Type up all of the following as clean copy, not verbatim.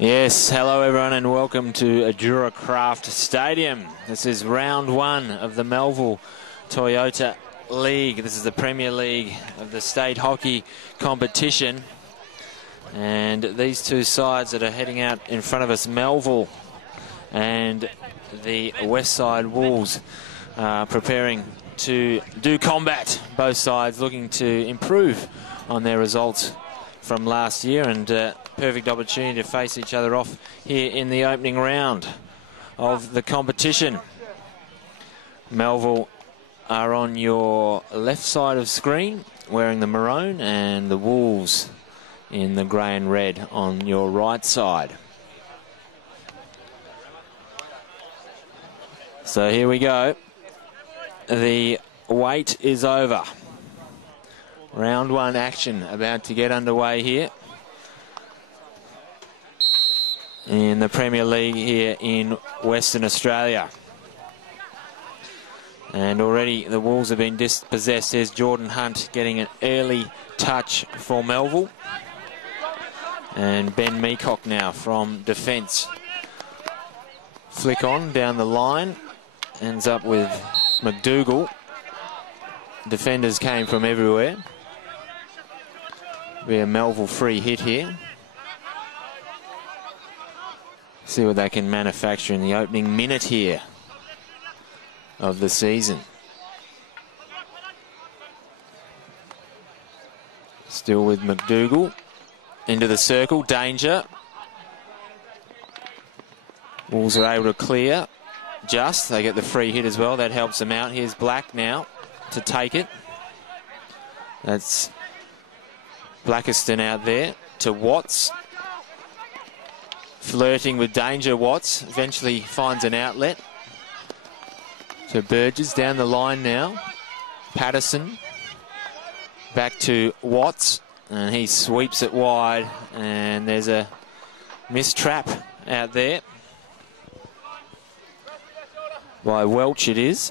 Yes, hello everyone and welcome to Adura Craft Stadium. This is round one of the Melville Toyota League. This is the Premier League of the state hockey competition. And these two sides that are heading out in front of us, Melville and the Westside Wolves, preparing to do combat. Both sides looking to improve on their results from last year, and perfect opportunity to face each other off here in the opening round of the competition. Melville are on your left side of screen wearing the maroon, and the Wolves in the grey and red on your right side. So here we go. The wait is over. Round one action about to get underway here in the Premier League here in Western Australia. And already the Wolves have been dispossessed. There's Jordan Hunt getting an early touch for Melville. And Ben Meacock now from defence. Flick on down the line. Ends up with McDougall. Defenders came from everywhere. Be a Melville free hit here. See what they can manufacture in the opening minute here of the season. Still with McDougall. Into the circle, danger. Wolves are able to clear. Just, they get the free hit as well. That helps them out. Here's Black now to take it. That's Blackiston out there to Watts. Flirting with danger, Watts. Eventually finds an outlet. So Burgess down the line now. Patterson. Back to Watts. And he sweeps it wide. And there's a missed trap out there. By Welch it is.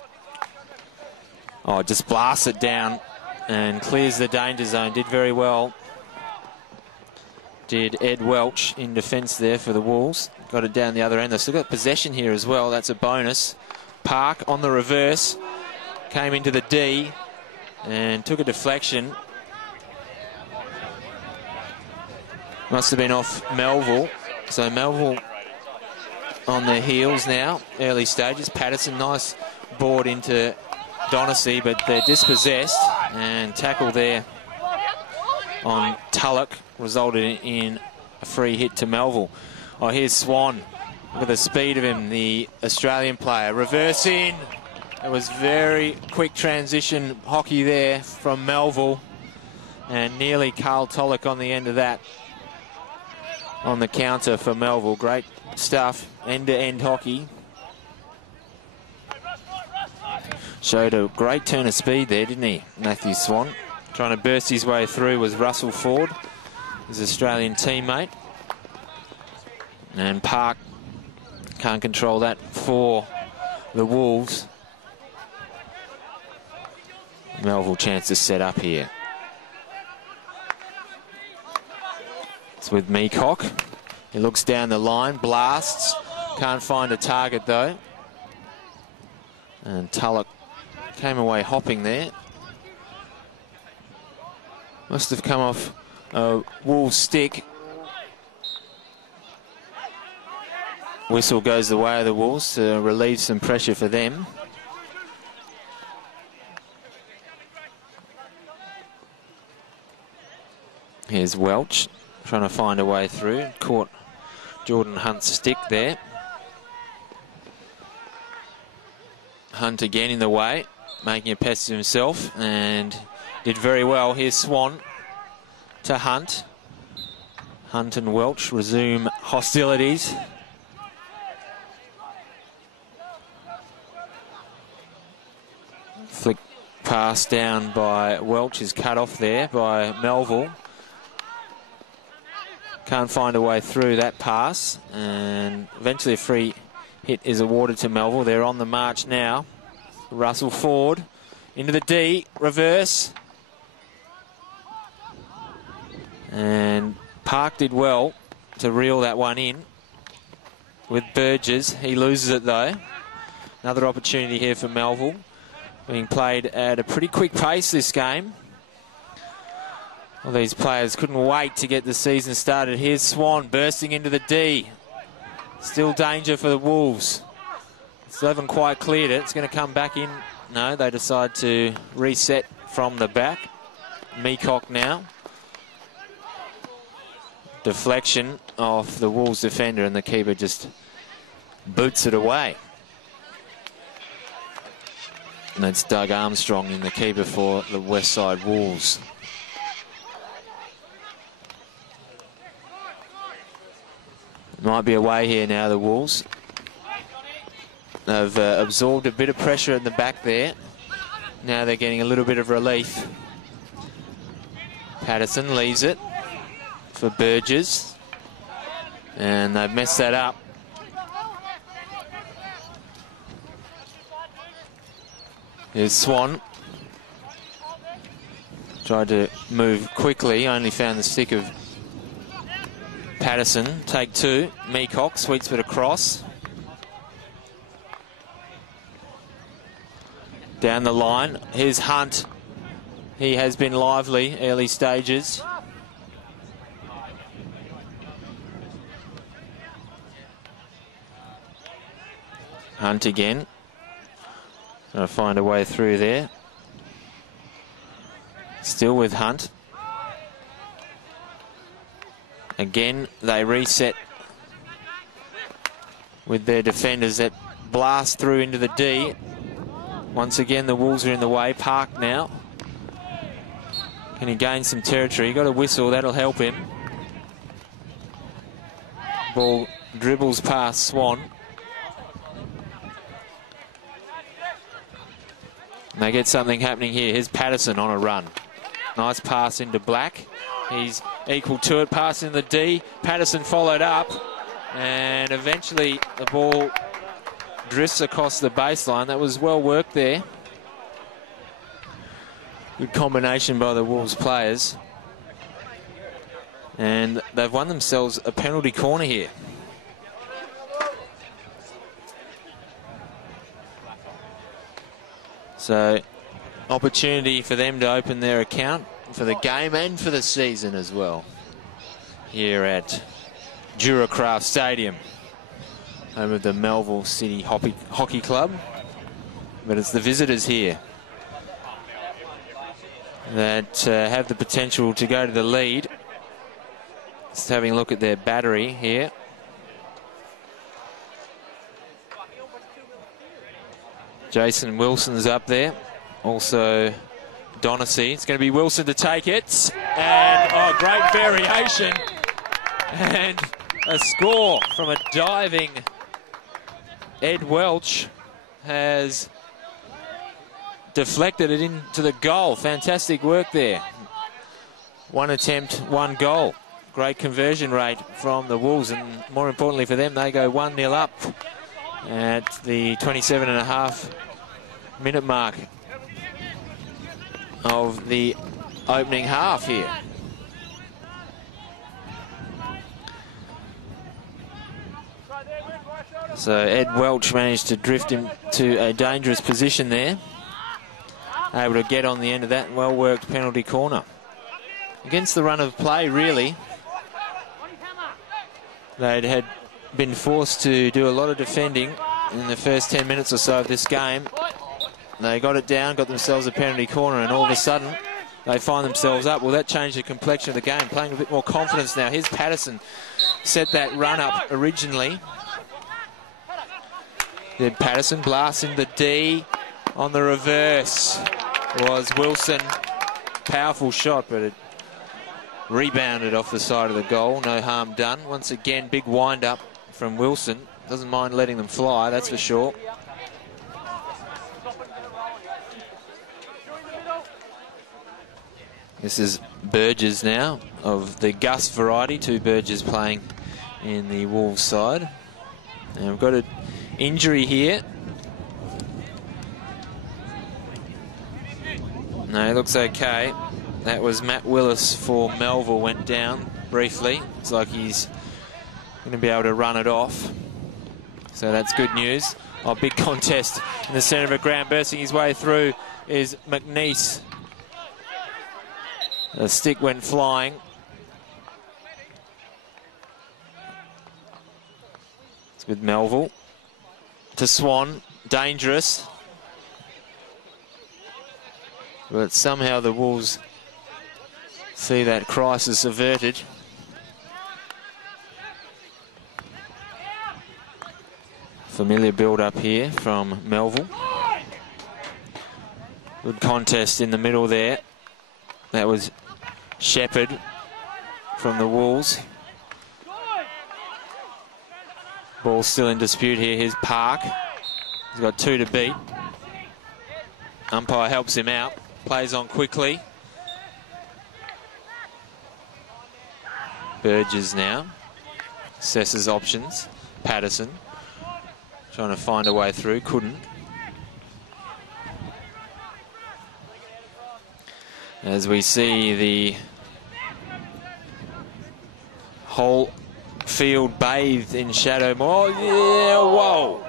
Oh, just blasts it down and clears the danger zone. Did very well. Did Ed Welch in defence there for the Wolves. Got it down the other end. They've still got possession here as well. That's a bonus. Park on the reverse. Came into the D and took a deflection. Must have been off Melville. So Melville on their heels now. Early stages. Patterson, nice board into Donacy, but they're dispossessed. And tackle there on Tulloch resulted in a free hit to Melville. Oh, here's Swan. Look at the speed of him, the Australian player. Reverse in. It was very quick transition hockey there from Melville. And nearly Carl Tulloch on the end of that. On the counter for Melville. Great stuff. End-to-end hockey. Showed a great turn of speed there, didn't he, Matthew Swan? Trying to burst his way through was Russell Ford, his Australian teammate. And Park can't control that for the Wolves. Melville chance to set up here. It's with Meacock. He looks down the line, blasts. Can't find a target though. And Tulloch came away hopping there. Must have come off a Wolves stick. Whistle goes the way of the Wolves to relieve some pressure for them. Here's Welch trying to find a way through. Caught Jordan Hunt's stick there. Hunt again in the way, making a pest of himself, and did very well. Here's Swan to Hunt. Hunt and Welch resume hostilities. Flick pass down by Welch is cut off there by Melville. Can't find a way through that pass, and eventually a free hit is awarded to Melville. They're on the march now. Russell Ford into the D, reverse. And Park did well to reel that one in with Burgess. He loses it though. Another opportunity here for Melville. Being played at a pretty quick pace this game. Well, these players couldn't wait to get the season started. Here's Swan bursting into the D. Still danger for the Wolves. Still haven't quite cleared it. It's going to come back in. No, they decide to reset from the back. Meacock now. Deflection off the Wolves defender, and the keeper just boots it away. And that's Doug Armstrong in the keeper for the Westside Wolves. Might be away here now, the Wolves. They've absorbed a bit of pressure in the back there. Now they're getting a little bit of relief. Patterson leaves it for Burgess. And they've messed that up. Here's Swan. Tried to move quickly, only found the stick of Patterson. Take two. Meacock sweeps it across. Down the line. Here's Hunt. He has been lively early stages. Hunt again. Trying to find a way through there. Still with Hunt. Again, they reset with their defenders that blast through into the D. Once again, the Wolves are in the way. Park now. Can he gain some territory? Got a whistle, that'll help him. Ball dribbles past Swan. And they get something happening here. Here's Patterson on a run. Nice pass into Black. He's equal to it. Pass in the D. Patterson followed up. And eventually the ball drifts across the baseline. That was well worked there. Good combination by the Wolves players. And they've won themselves a penalty corner here. So, opportunity for them to open their account for the game and for the season as well. Here at Duracraft Stadium, home of the Melville City Hockey Club. But it's the visitors here that have the potential to go to the lead. Just having a look at their battery here. Jason Wilson's up there. Also Donacy. It's going to be Wilson to take it. And, oh, great variation. And a score from a diving Ed Welch has deflected it into the goal. Fantastic work there. One attempt, one goal. Great conversion rate from the Wolves, and more importantly for them, they go 1-0 up at the 27.5-minute mark of the opening half here. So Ed Welch managed to drift him to a dangerous position there. Able to get on the end of that. Well-worked penalty corner. Against the run of play, really. They'd had been forced to do a lot of defending in the first 10 minutes or so of this game. They got it down, got themselves a penalty corner, and all of a sudden they find themselves up. Well, that changed the complexion of the game, playing a bit more confidence now. Here's Patterson, set that run up originally. Then Patterson blasts in the D. On the reverse was Wilson. Powerful shot, but it rebounded off the side of the goal. No harm done. Once again, big wind-up from Wilson. Doesn't mind letting them fly, that's for sure. This is Burgess now, of the Gus variety. Two Burgess playing in the Wolves side. And we've got an injury here. No, it looks okay. That was Matt Willis for Melville, went down briefly. It's like he's going to be able to run it off. So that's good news. Oh, big contest in the centre of a ground. Bursting his way through is McNeese. The stick went flying. It's with Melville. To Swan. Dangerous. But somehow the Wolves see that crisis averted. Familiar build-up here from Melville. Good contest in the middle there. That was Shepherd from the Wolves. Ball still in dispute here. Here's Park. He's got 2 to beat. Umpire helps him out. Plays on quickly. Burgess now. Assesses options. Patterson. Trying to find a way through, couldn't. As we see the whole field bathed in shadow. Oh, yeah, whoa.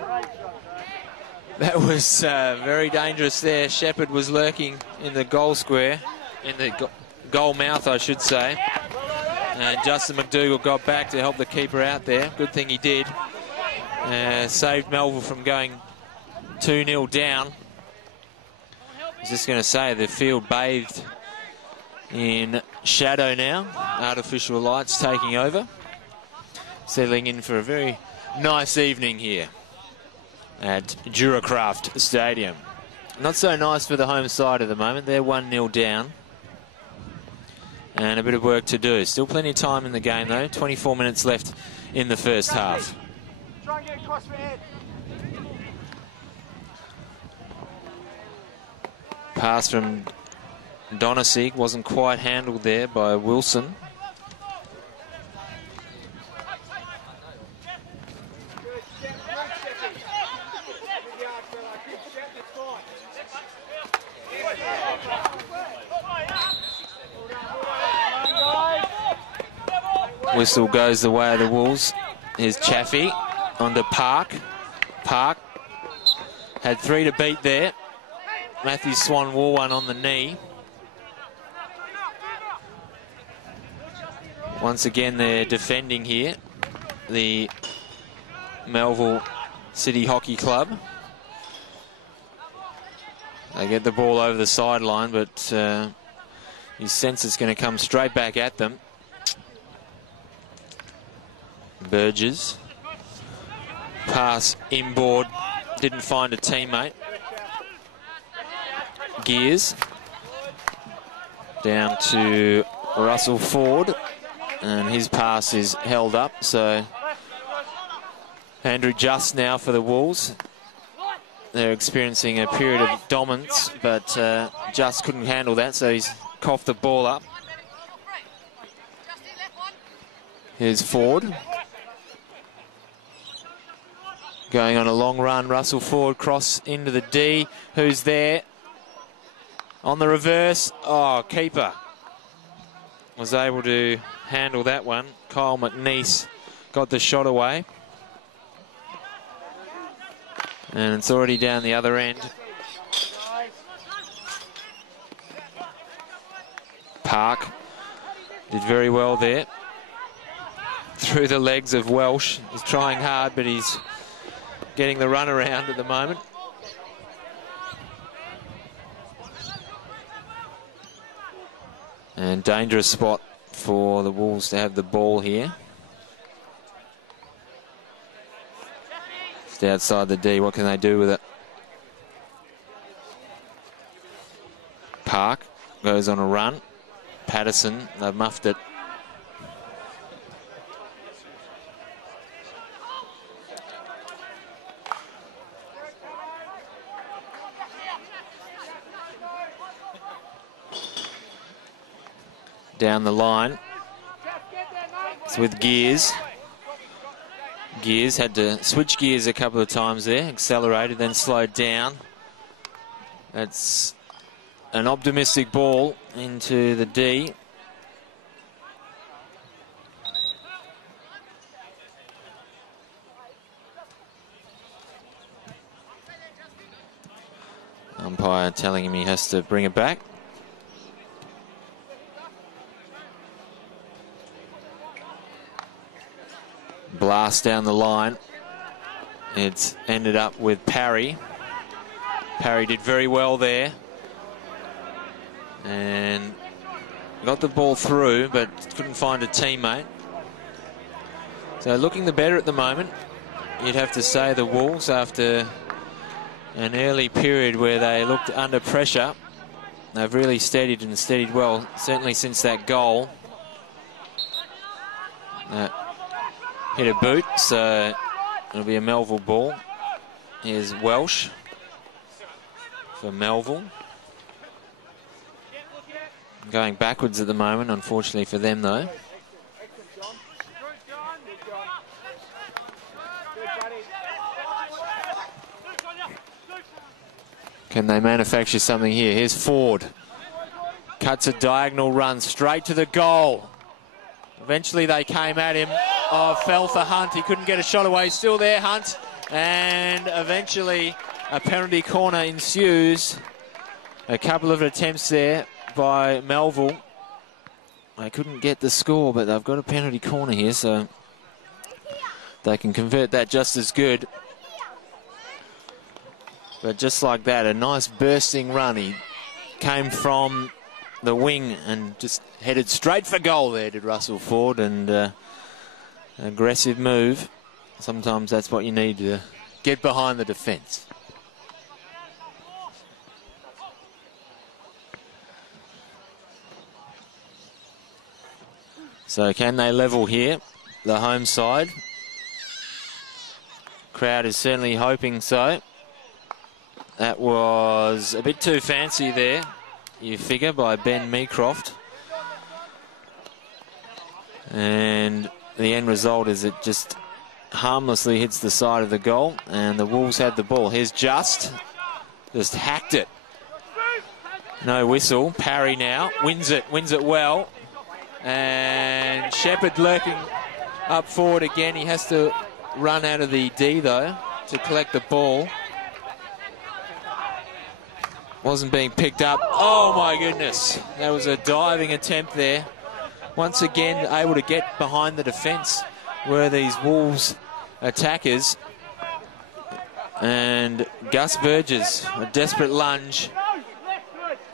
That was very dangerous there. Shepherd was lurking in the goal square, in the goal mouth, I should say. And Justin McDougall got back to help the keeper out there. Good thing he did. Saved Melville from going 2-0 down. I was just going to say, the field bathed in shadow now. Artificial lights taking over. Settling in for a very nice evening here at Duracraft Stadium. Not so nice for the home side at the moment. They're 1-0 down. And a bit of work to do. Still plenty of time in the game though. 24 minutes left in the first half. Try and get across your head. Pass from Donacy wasn't quite handled there by Wilson. Whistle goes the way of the Wolves. Here's Chaffee onto Park. Park had 3 to beat there. Matthew Swan wore one on the knee. Once again, they're defending here. The Melville City Hockey Club. They get the ball over the sideline, but you sense it's going to come straight back at them. Burgess. Pass inboard. Didn't find a teammate. Gears. Down to Russell Ford. And his pass is held up. So Andrew Just now for the Wolves. They're experiencing a period of dominance, but Just couldn't handle that, so he's coughed the ball up. Here's Ford. Going on a long run, Russell Ford cross into the D. Who's there? On the reverse. Oh, keeper was able to handle that one. Kyle McNeese got the shot away. And it's already down the other end. Park did very well there. Through the legs of Welsh. He's trying hard, but he's getting the run around at the moment. And dangerous spot for the Wolves to have the ball here. Just outside the D, what can they do with it? Park goes on a run. Patterson, they've muffed it. Down the line. It's with Gears. Gears had to switch gears a couple of times there. Accelerated, then slowed down. That's an optimistic ball into the D. Umpire telling him he has to bring it back. Blast down the line. It's ended up with Parry. Parry did very well there. And got the ball through, but couldn't find a teammate. So looking the better at the moment, you'd have to say, the Wolves, after an early period where they looked under pressure. They've really steadied and steadied well, certainly since that goal. Hit a boot, so it'll be a Melville ball. Here's Welsh for Melville. Going backwards at the moment, unfortunately for them, though. Can they manufacture something here? Here's Ford. Cuts a diagonal run straight to the goal. Eventually they came at him. Oh, fell for Hunt. He couldn't get a shot away. Still there, Hunt. And eventually a penalty corner ensues. A couple of attempts there by Melville. They couldn't get the score, but they've got a penalty corner here, so they can convert that just as good. But just like that, a nice bursting run. He came from the wing and just headed straight for goal there, did Russell Ford. And an aggressive move. Sometimes that's what you need to get behind the defence. So can they level here, the home side? Crowd is certainly hoping so. That was a bit too fancy there, you figure, by Ben Meecroft. And the end result is it just harmlessly hits the side of the goal, and the Wolves had the ball. Here's just hacked it. No whistle. Parry now wins it well. And Shepherd lurking up forward again. He has to run out of the D, though, to collect the ball. Wasn't being picked up. Oh, my goodness. That was a diving attempt there. Once again, able to get behind the defence were these Wolves attackers. And Gus Burgess, a desperate lunge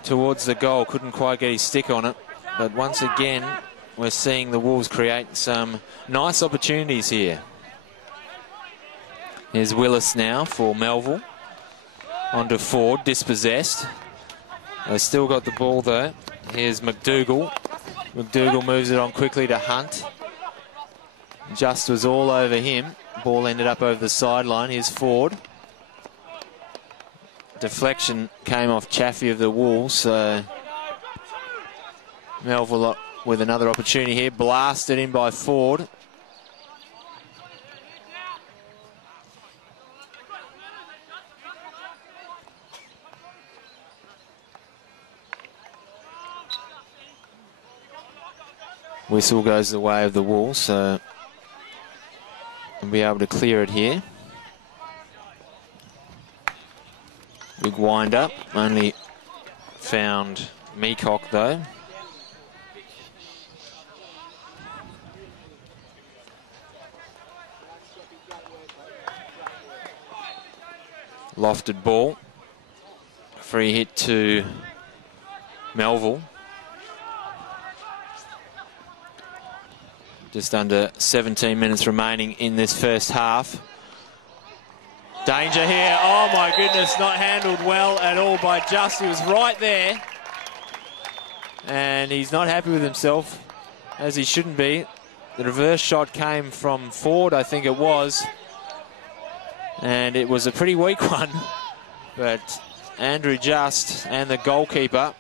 towards the goal. Couldn't quite get his stick on it. But once again, we're seeing the Wolves create some nice opportunities here. Here's Willis now for Melville. Onto Ford, dispossessed. They still got the ball though. Here's McDougall. McDougall moves it on quickly to Hunt. Just was all over him. Ball ended up over the sideline. Here's Ford. Deflection came off Chaffee of the Wolves. So Melville with another opportunity here. Blasted in by Ford. Whistle goes the way of the Wolves, so we'll be able to clear it here. Big wind up, only found Meacock though. Lofted ball. Free hit to Melville. Just under 17 minutes remaining in this first half. Danger here. Oh my goodness, not handled well at all by Just. He was right there. And he's not happy with himself, as he shouldn't be. The reverse shot came from Ford, I think it was. And it was a pretty weak one. But Andrew Just and the goalkeeper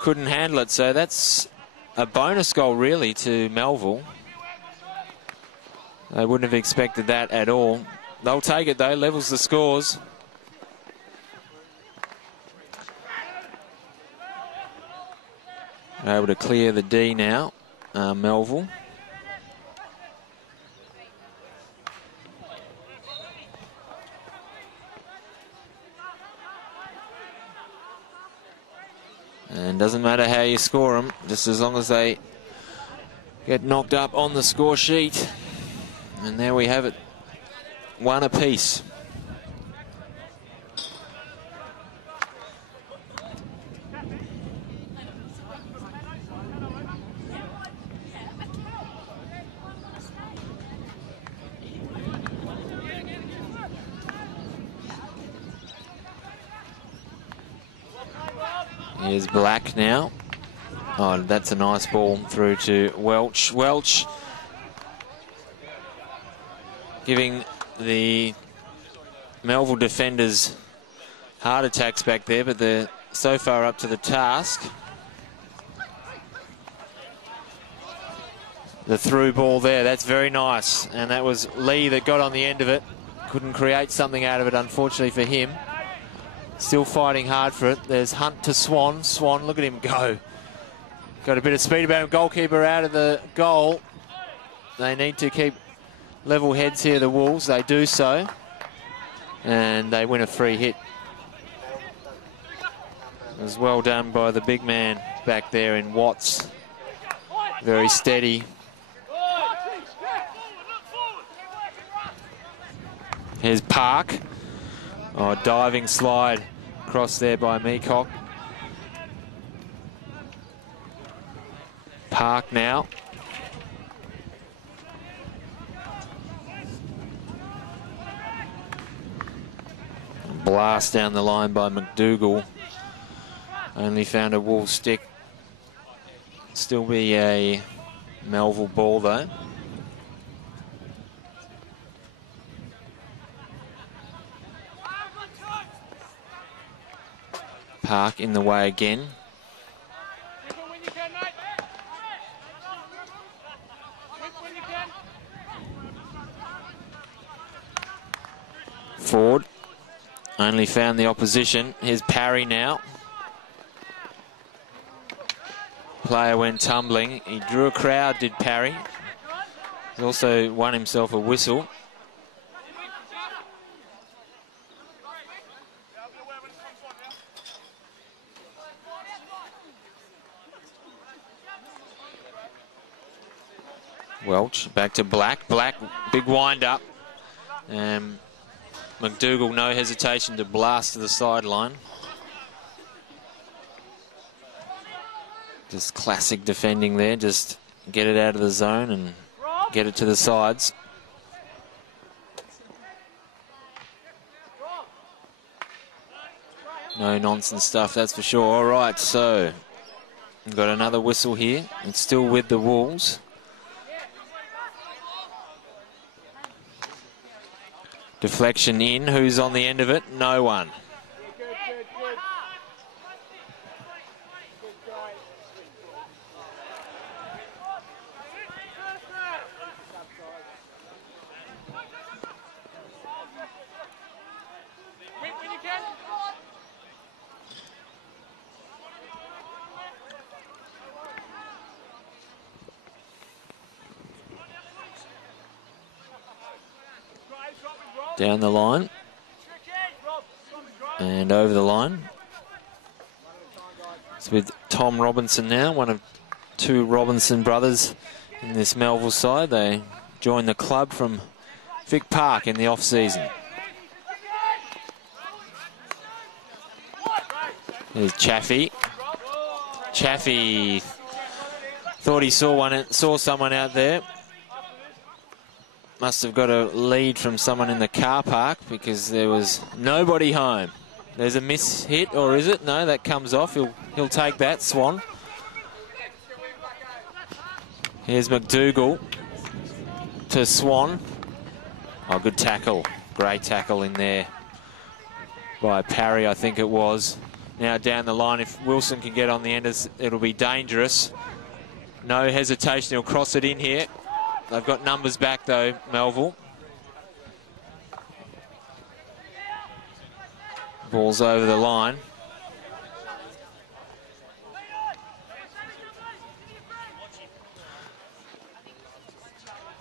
couldn't handle it. So that's a bonus goal, really, to Melville. They wouldn't have expected that at all. They'll take it, though. Levels the scores. Able to clear the D now, Melville. And doesn't matter how you score them, just as long as they get knocked up on the score sheet. And there we have it, 1 apiece. Here's Black now. Oh, that's a nice ball through to Welch. Welch giving the Melville defenders heart attacks back there, but they're so far up to the task. The through ball there, that's very nice. And that was Lee that got on the end of it. Couldn't create something out of it, unfortunately for him. Still fighting hard for it. There's Hunt to Swan. Swan, look at him go. Got a bit of speed about him. Goalkeeper out of the goal. They need to keep level heads here, the Wolves. They do so. And they win a free hit. It was well done by the big man back there in Watts. Very steady. Here's Park. Oh, diving slide across there by Meacock. Park now. Blast down the line by McDougall. Only found a Wolf stick. Still be a Melville ball though. Park in the way again. Ford only found the opposition. Here's Parry now. Player went tumbling. He drew a crowd, did Parry. He's also won himself a whistle. Welch back to Black. Black, big wind up. McDougall, no hesitation to blast to the sideline. Just classic defending there. Just get it out of the zone and get it to the sides. No nonsense stuff, that's for sure. All right, so we've got another whistle here. It's still with the Wolves. Deflection in. Who's on the end of it? No one. Down the line and over the line. It's with Tom Robinson now, one of 2 Robinson brothers in this Melville side. They joined the club from Vic Park in the off-season. There's Chaffee. Chaffee thought he saw someone out there. Must have got a lead from someone in the car park because there was nobody home. There's a miss hit, or is it? No, that comes off. He'll take that, Swan. Here's McDougall to Swan. Oh, good tackle. Great tackle in there by Parry, I think it was. Now down the line, if Wilson can get on the end, it'll be dangerous. No hesitation, he'll cross it in here. They've got numbers back though, Melville. Ball's over the line.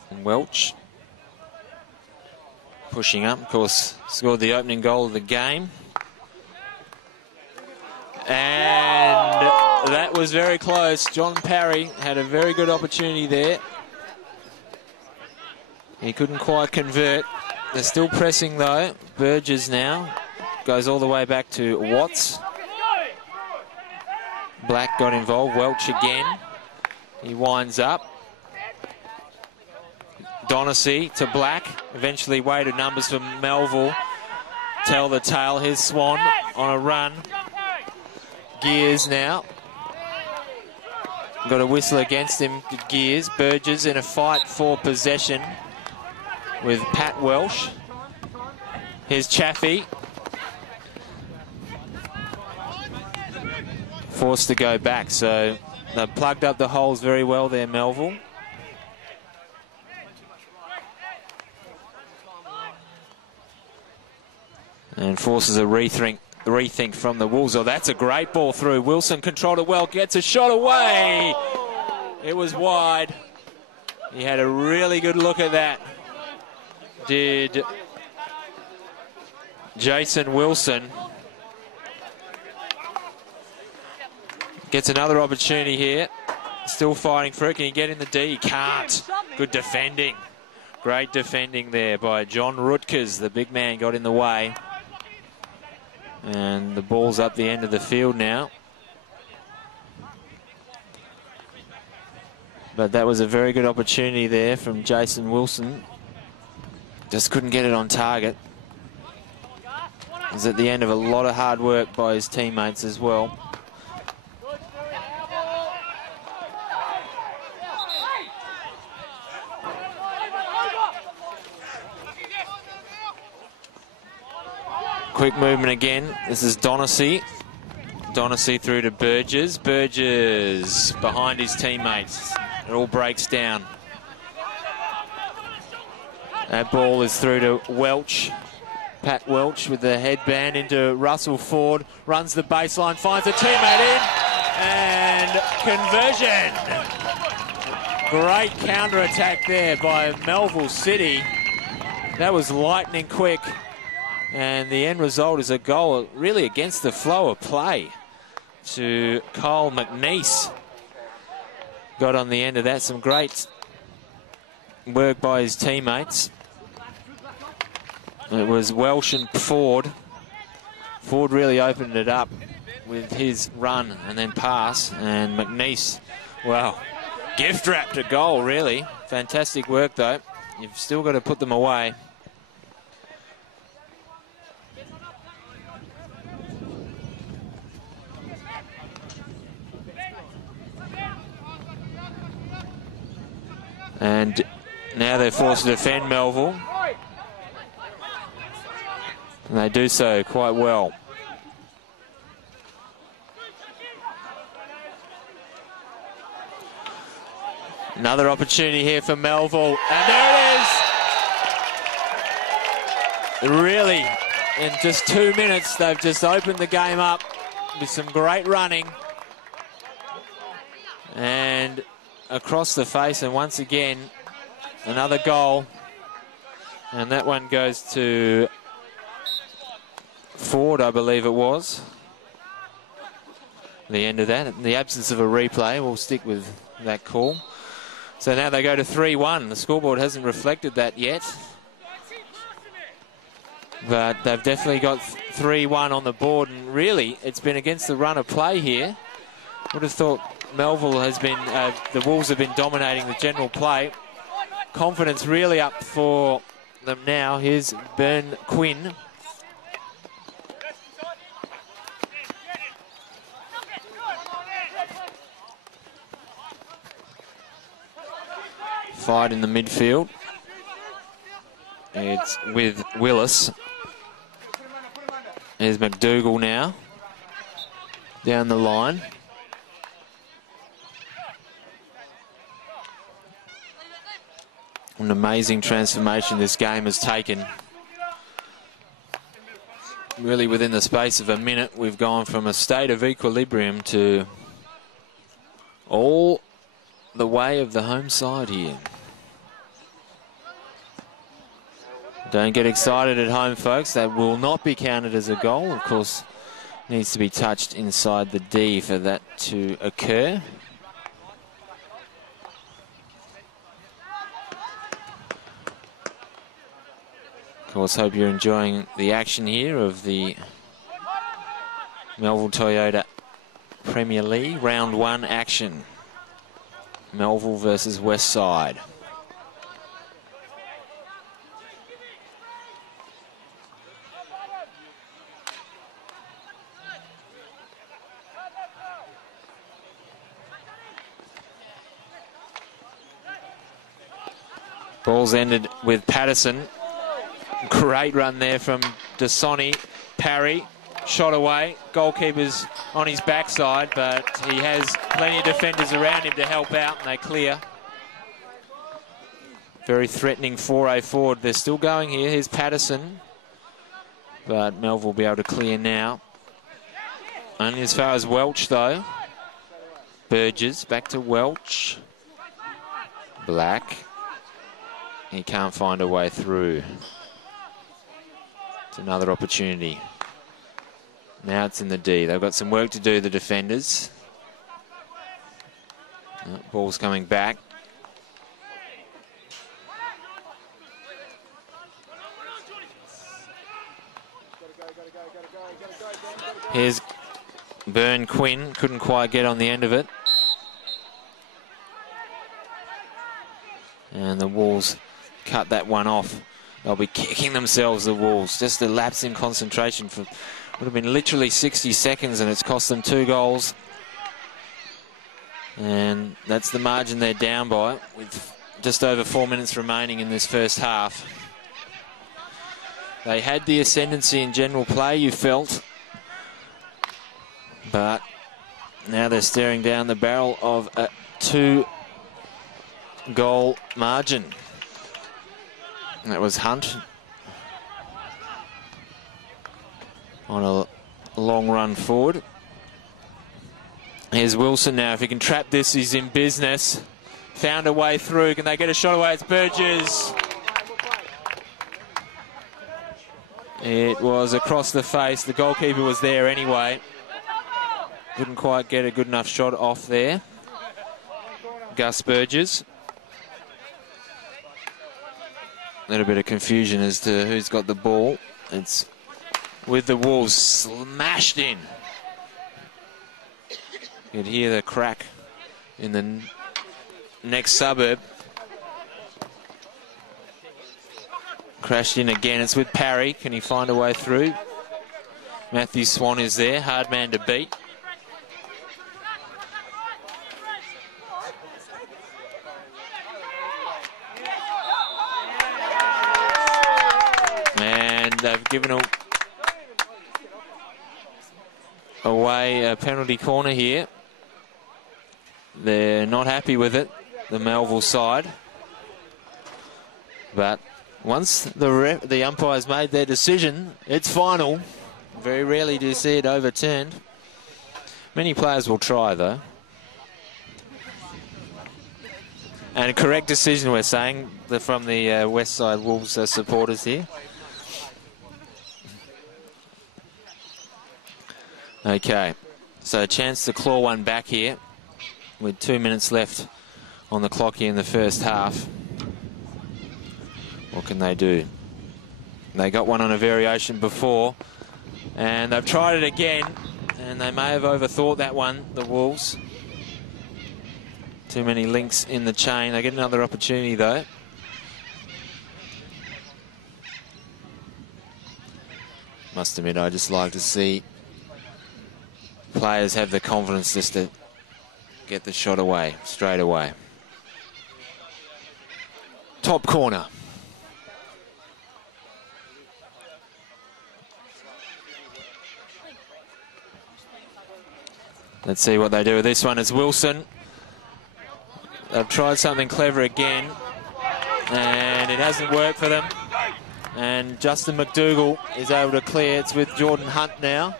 And Welch pushing up, of course, scored the opening goal of the game. And that was very close. John Parry had a very good opportunity there. He couldn't quite convert. They're still pressing though. Burgess now goes all the way back to Watts. Black got involved. Welch again. He winds up. Donacy to Black. Eventually weighted numbers for Melville. Tell the tale. Here's Swan on a run. Gears now. Got a whistle against him, Gears. Burgess in a fight for possession with Pat Welsh. Here's Chaffee. Forced to go back, so they've plugged up the holes very well there, Melville. And forces a rethink from the Wolves. Oh, that's a great ball through. Wilson controlled it well, gets a shot away. It was wide. He had a really good look at that. Did Jason Wilson. Gets another opportunity here. Still fighting for it. Can he get in the D? He can't. Good defending. Great defending there by John Rutgers. The big man got in the way. And the ball's up the end of the field now. But that was a very good opportunity there from Jason Wilson. Just couldn't get it on target. It was at the end of a lot of hard work by his teammates as well. Quick movement again. This is Donacy. Donacy through to Burgess. Burgess behind his teammates. It all breaks down. That ball is through to Welch. Pat Welch with the headband into Russell Ford. Runs the baseline, finds a teammate in. And conversion. Great counter-attack there by Melville City. That was lightning quick. And the end result is a goal really against the flow of play to Kyle McNeese. Got on the end of that. Some great work by his teammates. It was Welsh and Ford. Ford really opened it up with his run and then pass. And McNeese, wow, gift-wrapped a goal, really. Fantastic work, though. You've still got to put them away. And now they're forced to defend Melville. And they do so quite well. Another opportunity here for Melville. And there it is! Really, in just 2 minutes, they've just opened the game up with some great running. And across the face, and once again, another goal. And that one goes to Ford, I believe it was. The end of that. In the absence of a replay, we'll stick with that call. So now they go to 3-1. The scoreboard hasn't reflected that yet. But they've definitely got 3-1 on the board. And really, it's been against the run of play here. Would have thought Melville has been, the Wolves have been dominating the general play. Confidence really up for them now. Here's Ben Quinn. Fight in the midfield. It's with Willis. There's McDougall now. Down the line. An amazing transformation this game has taken. Really within the space of a minute, we've gone from a state of equilibrium to all the way of the home side here. Don't get excited at home, folks. That will not be counted as a goal. Of course, Needs to be touched inside the D for that to occur. Of course, hope you're enjoying the action here of the Melville Toyota Premier League Round 1 action. Melville versus West Side. Ball's ended with Patterson. Great run there from Dasoni. Parry, shot away. Goalkeeper's on his backside, but he has plenty of defenders around him to help out, and they clear. Very threatening 4-0 forward. They're still going here. Here's Patterson, but Melville will be able to clear now. Only as far as Welch, though. Burgess, back to Welch. Black. He can't find a way through. It's another opportunity. Now it's in the D. They've got some work to do, the defenders. Ball's coming back. Here's Byrne Quinn. Couldn't quite get on the end of it. And the Wolves cut that one off. They'll be kicking themselves, the Wolves. Just a lapse in concentration for would have been literally 60 seconds, and it's cost them 2 goals. And that's the margin they're down by, with just over 4 minutes remaining in this first half. They had the ascendancy in general play, you felt. But now they're staring down the barrel of a 2-goal margin. That was Hunt on a long run forward. Here's Wilson now. If he can trap this, he's in business. Found a way through. Can they get a shot away? It's Burgess. It was across the face. The goalkeeper was there anyway. Couldn't quite get a good enough shot off there. Gus Burgess. A little bit of confusion as to who's got the ball. It's with the Wolves, smashed in. You could hear the crack in the next suburb. Crashed in again. It's with Parry. Can he find a way through? Matthew Swan is there. Hard man to beat. They've given away a penalty corner here. They're not happy with it, the Melville side. But once the umpires made their decision, it's final. Very rarely do you see it overturned. Many players will try, though. And a correct decision, we're saying, from the West Side Wolves supporters here. Okay, so a chance to claw one back here with 2 minutes left on the clock here in the first half. What can they do? They got one on a variation before, and they've tried it again, and they may have overthought that one, the Wolves. Too many links in the chain. They get another opportunity, though. Must admit, I just like to see players have the confidence just to get the shot away, straight away. Top corner. Let's see what they do with this one. It's Wilson. They've tried something clever again, and it hasn't worked for them. And Justin McDougall is able to clear. It's with Jordan Hunt now.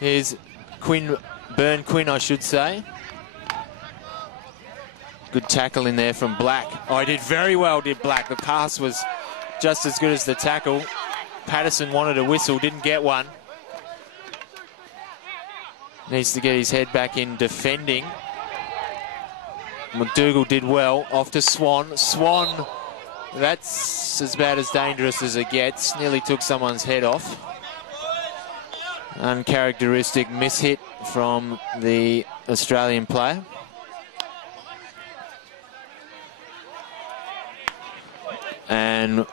Here's Byrne Quinn, I should say. Good tackle in there from Black. Oh, he did very well, did Black. The pass was just as good as the tackle. Patterson wanted a whistle, didn't get one. Needs to get his head back in defending. McDougall did well. Off to Swan. Swan, that's about as dangerous as it gets. Nearly took someone's head off. Uncharacteristic mishit from the Australian player. And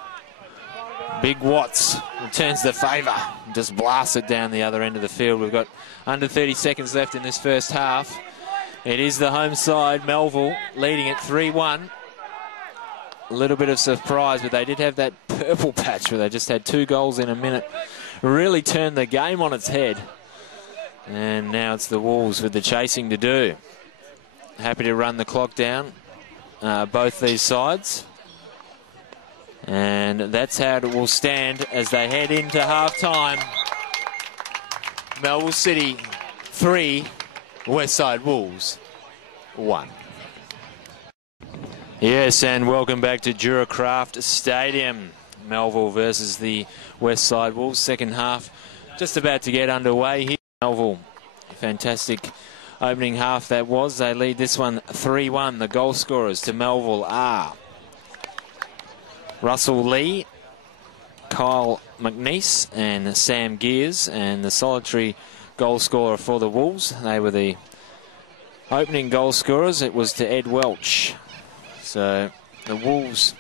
Big Watts returns the favour. Just blasts it down the other end of the field. We've got under 30 seconds left in this first half. It is the home side, Melville, leading at 3-1. A little bit of surprise, but they did have that purple patch where they just had 2 goals in a minute. Really turned the game on its head. And now it's the Wolves with the chasing to do. Happy to run the clock down, both these sides. And that's how it will stand as they head into half-time. Melville City 3, Westside Wolves 1. Yes, and welcome back to Duracraft Stadium. Melville versus the Westside Wolves. Second half just about to get underway here. Melville, fantastic opening half that was. They lead this one 3-1. The goal scorers to Melville are Russell Lee, Kyle McNeese and Sam Gears, and the solitary goal scorer for the Wolves. They were the opening goal scorers. It was to Ed Welch. So the Wolves,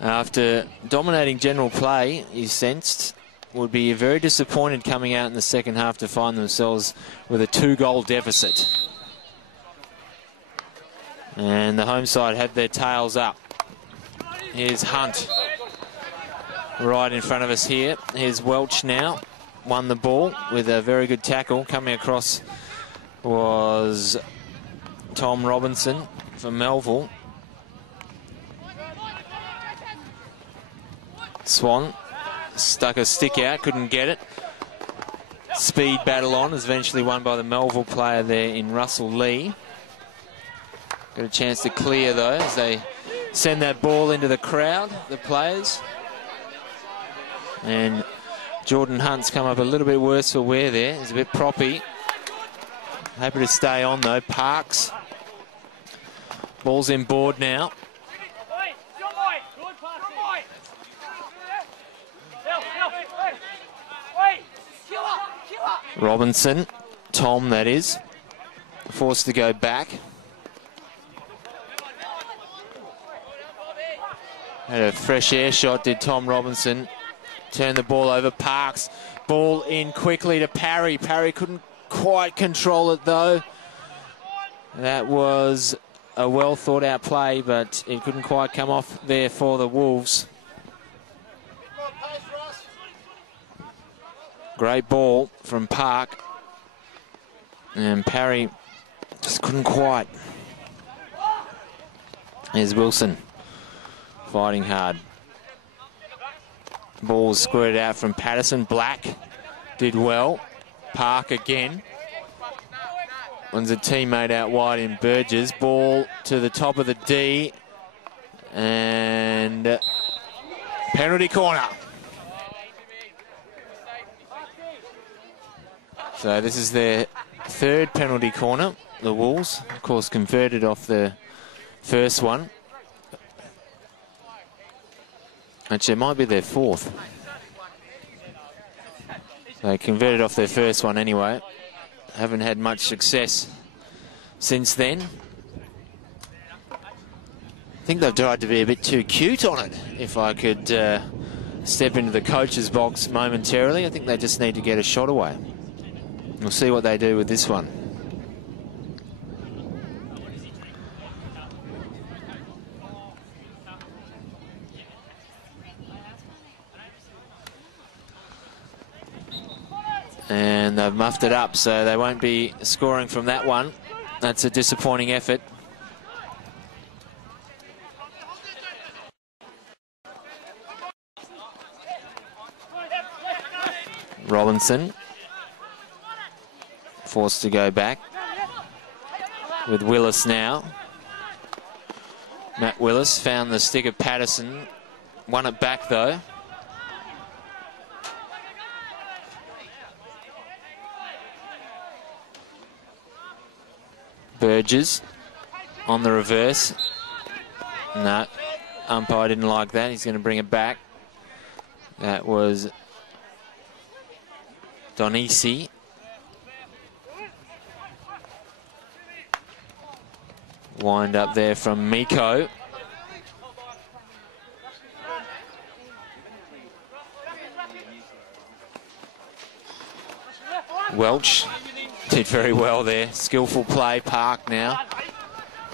after dominating general play, you sensed, would be very disappointed coming out in the second half to find themselves with a 2-goal deficit. And the home side had their tails up. Here's Hunt right in front of us here. Here's Welch now. Won the ball with a very good tackle. Coming across was Tom Robinson for Melville. Swan stuck a stick out, couldn't get it. Speed battle on, is eventually won by the Melville player there in Russell Lee. Got a chance to clear though as they send that ball into the crowd, the players. And Jordan Hunt's come up a little bit worse for wear there. He's a bit proppy. Happy to stay on though. Parks. Ball's in board now. Robinson, Tom that is, forced to go back. Had a fresh air shot, did Tom Robinson. Turned the ball over. Parks, ball in quickly to Parry. Parry couldn't quite control it though. That was a well thought out play, but it couldn't quite come off there for the Wolves. Great ball from Park. And Parry just couldn't quite. Here's Wilson fighting hard. Ball squirted out from Patterson. Black did well. Park again. One's a teammate out wide in Burgess. Ball to the top of the D. And penalty corner. So this is their third penalty corner. The Wolves, of course, converted off the first one. Actually, it might be their fourth. They converted off their first one anyway. Haven't had much success since then. I think they've tried to be a bit too cute on it, if I could step into the coach's box momentarily. I think they just need to get a shot away. We'll see what they do with this one. And they've muffed it up, so they won't be scoring from that one. That's a disappointing effort. Robinson forced to go back with Willis now. Matt Willis found the stick of Patterson, won it back though. Burgess on the reverse. No, umpire didn't like that. He's going to bring it back. That was Donisi. Wind up there from Miko. Welch did very well there. Skillful play, Park now.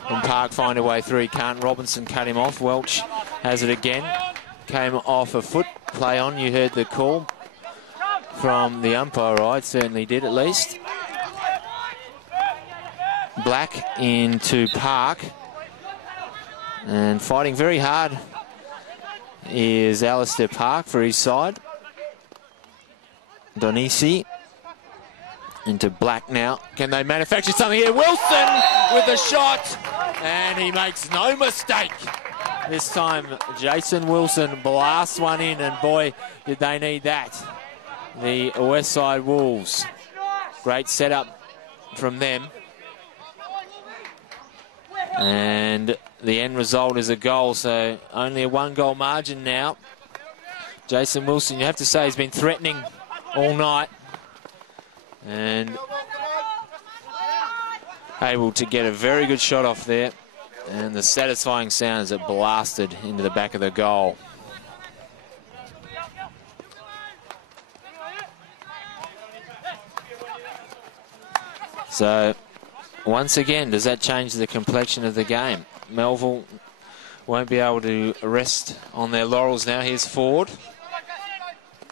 And Park find a way through. He can't. Robinson cut him off. Welch has it again. Came off a foot. Play on. You heard the call from the umpire. I certainly did, at least. Black into Park. And fighting very hard is Alistair Park for his side. Donisi into Black now. Can they manufacture something here? Wilson with a shot, and he makes no mistake. This time, Jason Wilson blasts one in, and boy, did they need that. The Westside Wolves. Great setup from them. And the end result is a goal, so only a 1-goal margin now. Jason Wilson, you have to say, has been threatening all night. And able to get a very good shot off there. And the satisfying sound as it blasted into the back of the goal. So, once again, does that change the complexion of the game? Melville won't be able to rest on their laurels now. Here's Ford.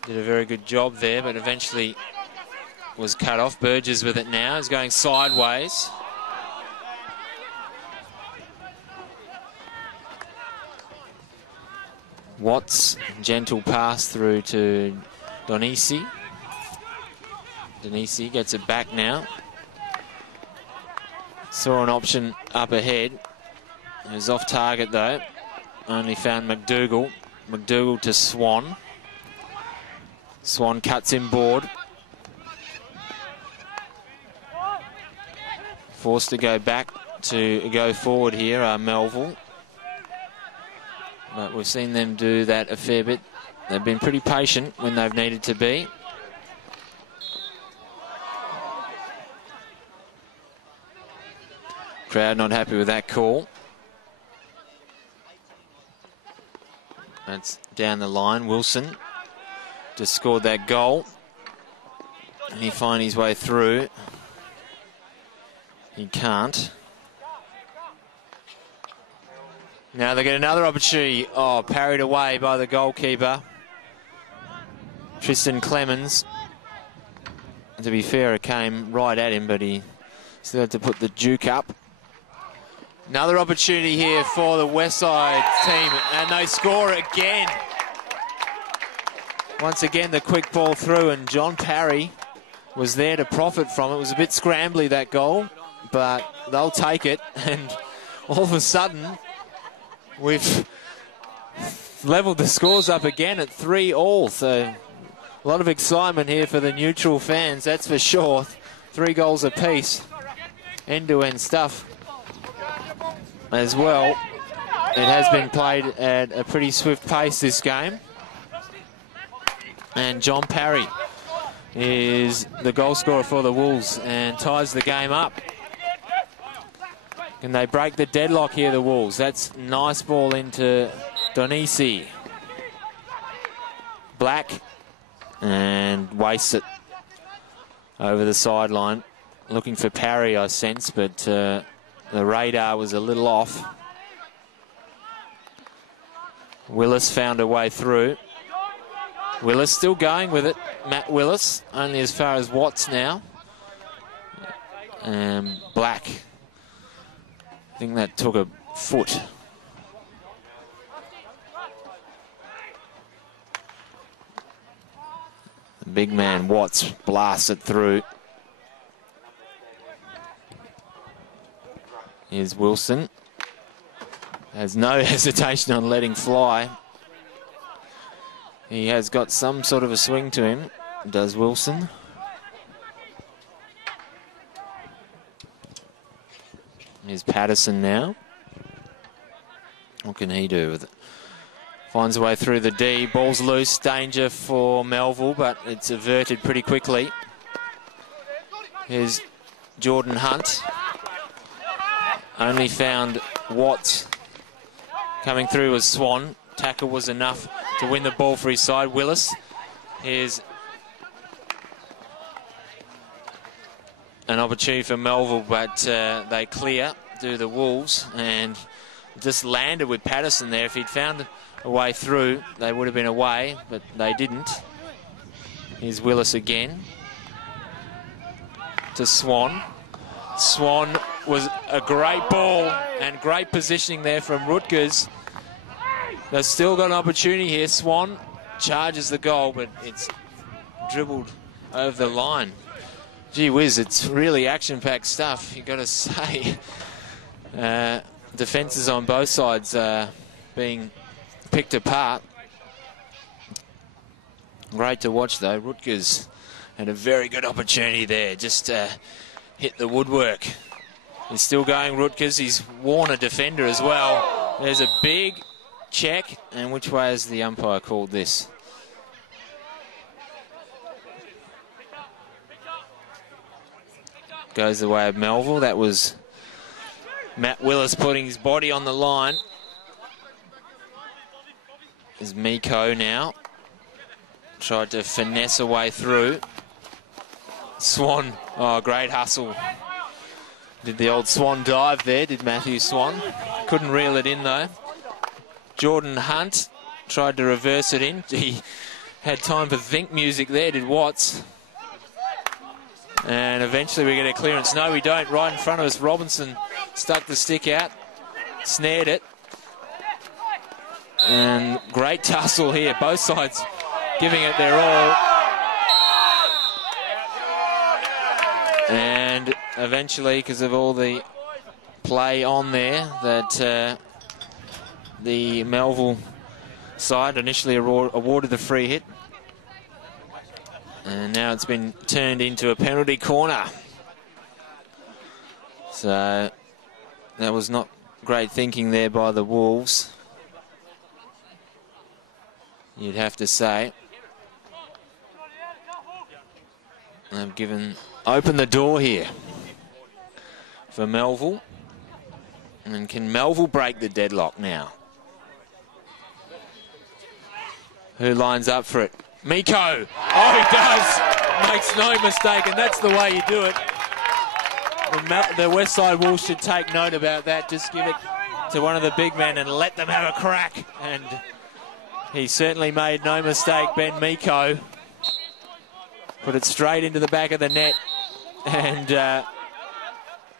Did a very good job there, but eventually was cut off. Burgess with it now. He's going sideways. Watts, gentle pass through to Donisi. Donisi gets it back now. Saw an option up ahead. It was off target though. Only found McDougall. McDougall to Swan. Swan cuts him board. Forced to go back to go forward here are Melville. But we've seen them do that a fair bit. They've been pretty patient when they've needed to be. Crowd not happy with that call. That's down the line. Wilson just scored that goal. And he find his way through. He can't. Now they get another opportunity. Oh, parried away by the goalkeeper, Tristan Clemens. To be fair, it came right at him, but he still had to put the juke up. Another opportunity here for the Westside team, and they score again. Once again, the quick ball through, and John Parry was there to profit from it. It was a bit scrambly, that goal, but they'll take it. And all of a sudden, we've levelled the scores up again at 3-3. So a lot of excitement here for the neutral fans, that's for sure. 3 goals apiece. End-to-end stuff as well. It has been played at a pretty swift pace, this game. And John Parry is the goal scorer for the Wolves and ties the game up. Can they break the deadlock here, the Wolves? That's nice ball into Donisi. Black, and wastes it over the sideline. Looking for Parry, I sense, but the radar was a little off. Willis found a way through. Willis still going with it. Matt Willis, only as far as Watts now. And Black. I think that took a foot. The big man Watts blasts it through. Here's Wilson. Has no hesitation on letting fly. He has got some sort of a swing to him, does Wilson. Here's Patterson now. What can he do with it? Finds a way through the D. Ball's loose. Danger for Melville, but it's averted pretty quickly. Here's Jordan Hunt. Only found Watts. Coming through was Swan. Tackle was enough to win the ball for his side. Willis. Here's an opportunity for Melville, but they clear, do the Wolves, and just landed with Patterson there. If he'd found a way through, they would have been away, but they didn't. Here's Willis again to Swan. Swan was a great ball and great positioning there from Rutgers. They've still got an opportunity here. Swan charges the goal, but it's dribbled over the line. Gee whiz, it's really action-packed stuff, you've got to say. Defences on both sides being picked apart. Great to watch, though. Rutgers had a very good opportunity there. Just hit the woodwork. He's still going, Rutgers. He's worn a defender as well. There's a big check. And which way has the umpire called this? Goes the way of Melville. That was Matt Willis putting his body on the line. Is Miko now. Tried to finesse a way through. Swan, oh, great hustle. Did the old Swan dive there, did Matthew Swan. Couldn't reel it in though. Jordan Hunt tried to reverse it in. He had time for think music there, did Watts. And eventually we get a clearance. No, we don't. Right in front of us, Robinson stuck the stick out, snared it. And great tussle here. Both sides giving it their all. And eventually, because of all the play on there, that the Melville side initially awarded the free hit. And now it's been turned into a penalty corner. So that was not great thinking there by the Wolves, you'd have to say. They've opened the door here for Melville. And can Melville break the deadlock now? Who lines up for it? Miko. Oh, he does. Makes no mistake, and that's the way you do it. The West Side Wolves should take note about that. Just give it to one of the big men and let them have a crack. And he certainly made no mistake, Ben Miko. Put it straight into the back of the net. And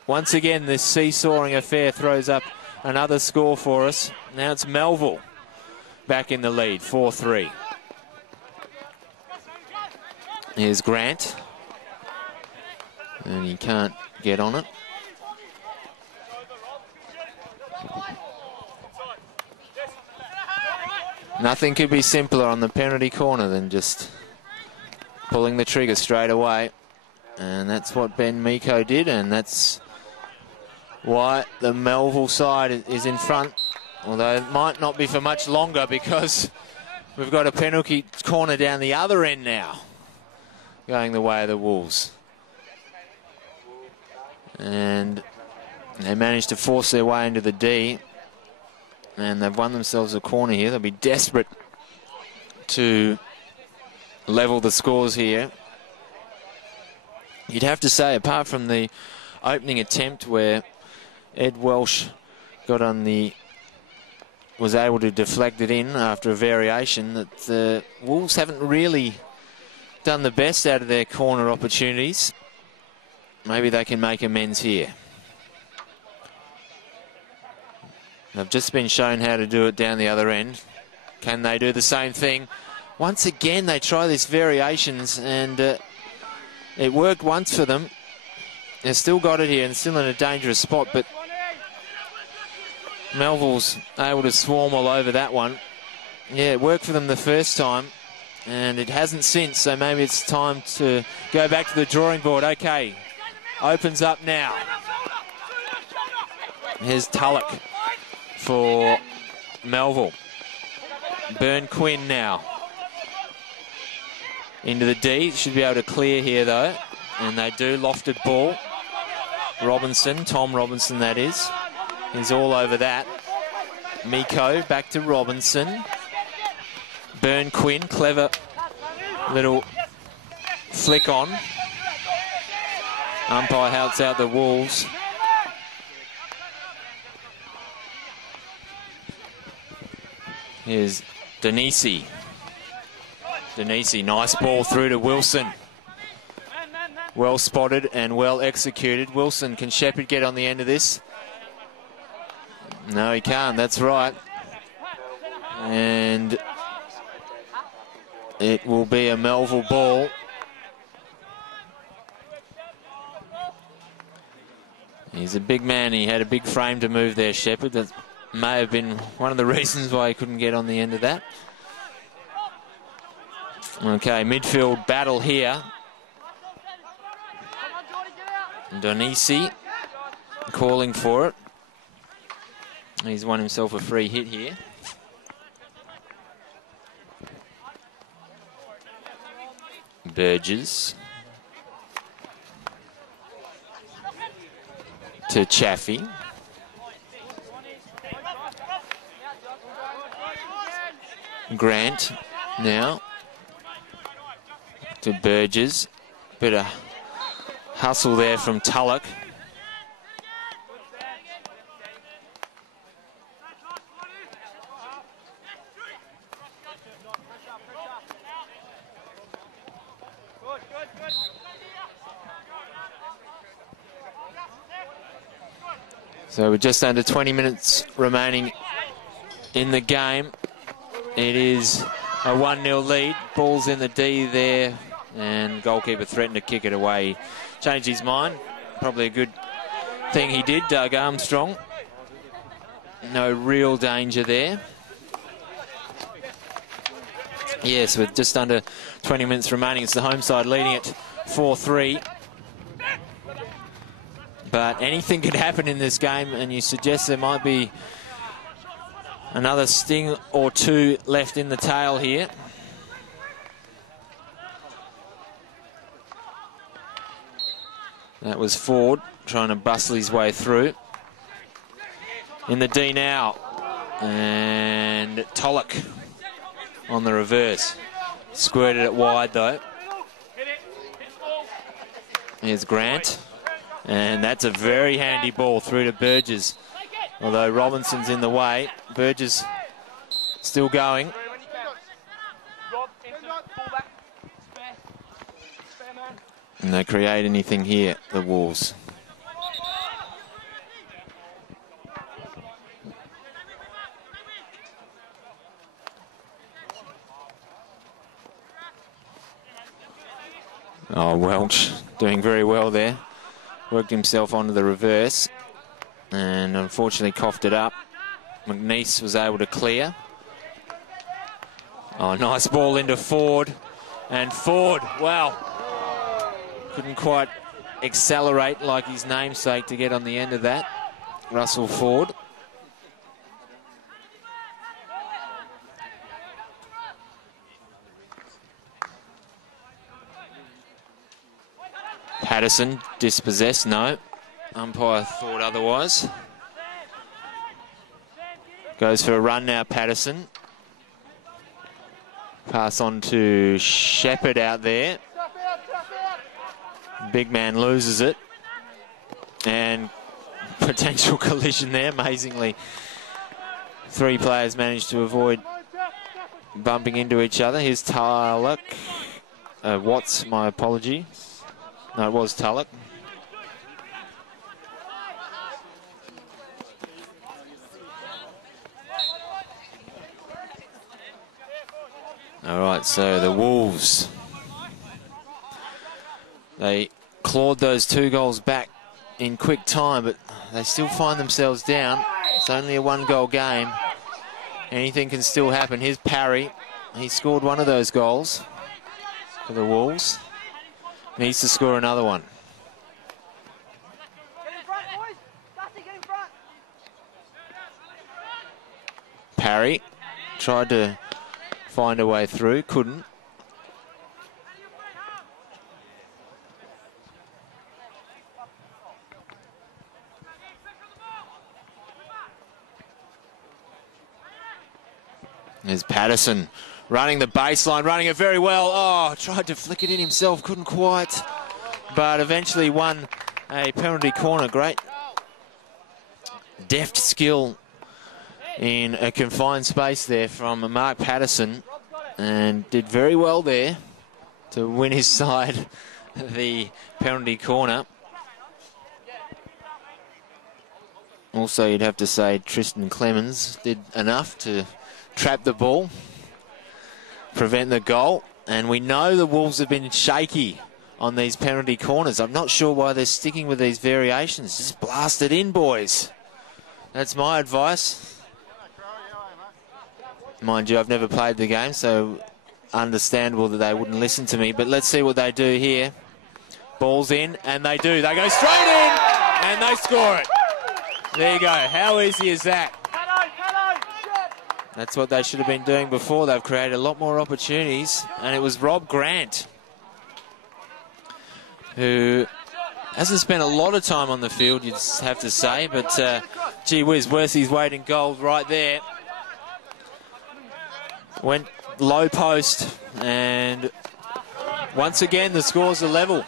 once again, this seesawing affair throws up another score for us. Now it's Melville back in the lead, 4-3. Here's Grant. And he can't get on it. Nothing could be simpler on the penalty corner than just pulling the trigger straight away. And that's what Ben Miko did, and that's why the Melville side is in front. Although it might not be for much longer, because we've got a penalty corner down the other end now, going the way of the Wolves. And they managed to force their way into the D. And they've won themselves a corner here. They'll be desperate to level the scores here. You'd have to say, apart from the opening attempt where Ed Welsh was able to deflect it in after a variation, that the Wolves haven't really done the best out of their corner opportunities. Maybe they can make amends here. They've just been shown how to do it down the other end. Can they do the same thing? Once again, they try these variations, and it worked once for them. They've still got it here and still in a dangerous spot, but Melville's able to swarm all over that one. Yeah, it worked for them the first time, and it hasn't since, so maybe it's time to go back to the drawing board. Okay, opens up now. Here's Tulloch for Melville. Burn Quinn now. Into the D. Should be able to clear here, though. And they do. Lofted ball. Robinson, Tom Robinson, that is. He's all over that. Miko back to Robinson. Burn Quinn, clever little flick on. Umpire helps out the Wolves. Here's Denisi. Denisi, nice ball through to Wilson. Well spotted and well executed. Wilson, can Shepherd get on the end of this? No, he can't, that's right. And it will be a Melville ball. He's a big man. He had a big frame to move there, Shepherd. That may have been one of the reasons why he couldn't get on the end of that. Okay, midfield battle here. Donisi calling for it. He's won himself a free hit here. Burgess to Chaffee. Grant now to Burgess. Bit of hustle there from Tulloch. So we're just under 20 minutes remaining in the game. It is a 1-0 lead. Ball's in the D there, and goalkeeper threatened to kick it away. Changed his mind. Probably a good thing he did, Doug Armstrong. No real danger there. Yes, with just under 20 minutes remaining, it's the home side leading it 4-3. But anything could happen in this game, and you suggest there might be another sting or two left in the tail here. That was Ford trying to bustle his way through. In the D now. And Tulloch on the reverse. Squirted it wide though. Here's Grant. And that's a very handy ball through to Burgess. Although Robinson's in the way, Burgess still going. And they create anything here, the Wolves. Oh, Welch doing very well there. Worked himself onto the reverse and unfortunately coughed it up. McNeese was able to clear. Oh, nice ball into Ford. And Ford, wow, couldn't quite accelerate like his namesake to get on the end of that. Russell Ford. Patterson dispossessed, no. Umpire thought otherwise. Goes for a run now, Patterson. Pass on to Shepherd out there. Big man loses it. And potential collision there, amazingly. Three players managed to avoid bumping into each other. Here's Tulloch. Watts, my apology. No, it was Tulloch. All right, so the Wolves, they clawed those 2 goals back in quick time, but they still find themselves down. It's only a 1-goal game. Anything can still happen. Here's Parry. He scored one of those goals for the Wolves. Needs to score another one. Parry tried to find a way through, couldn't. There's Patterson running the baseline, running it very well. Oh, tried to flick it in himself, couldn't quite. But eventually won a penalty corner. Great deft skill in a confined space there from Mark Patterson. And did very well there to win his side the penalty corner. Also, you'd have to say Tristan Clemens did enough to trap the ball, prevent the goal. And we know the Wolves have been shaky on these penalty corners. I'm not sure why they're sticking with these variations. Just blast it in, boys. That's my advice. Mind you, I've never played the game, so understandable that they wouldn't listen to me. But let's see what they do here. Ball's in, and they do. They go straight in, and they score it. There you go. How easy is that? That's what they should have been doing before. They've created a lot more opportunities. And it was Rob Grant, who hasn't spent a lot of time on the field, you'd have to say. But, gee whiz, worth his weight in gold right there. Went low post. And once again, the scores are level.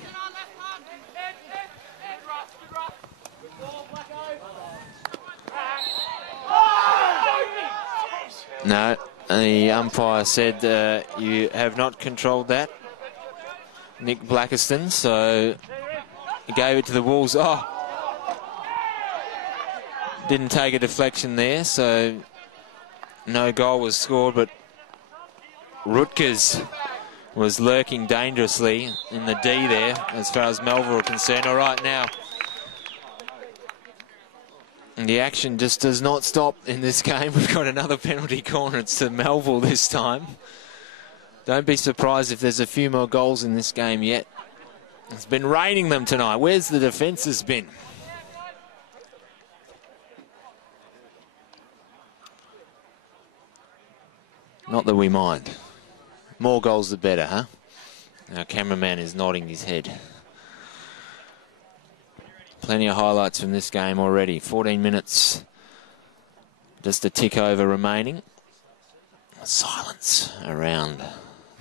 No, the umpire said you have not controlled that, Nick Blackiston, so he gave it to the Wolves. Oh, didn't take a deflection there, so no goal was scored, but Rutgers was lurking dangerously in the D there as far as Melville are concerned. All right, now the action just does not stop in this game. We've got another penalty corner. It's to Melville this time. Don't be surprised if there's a few more goals in this game yet. It's been raining them tonight. Where's the defence has been? Not that we mind. More goals the better, huh? Our cameraman is nodding his head. Plenty of highlights from this game already. 14 minutes, just a tick over remaining. Silence around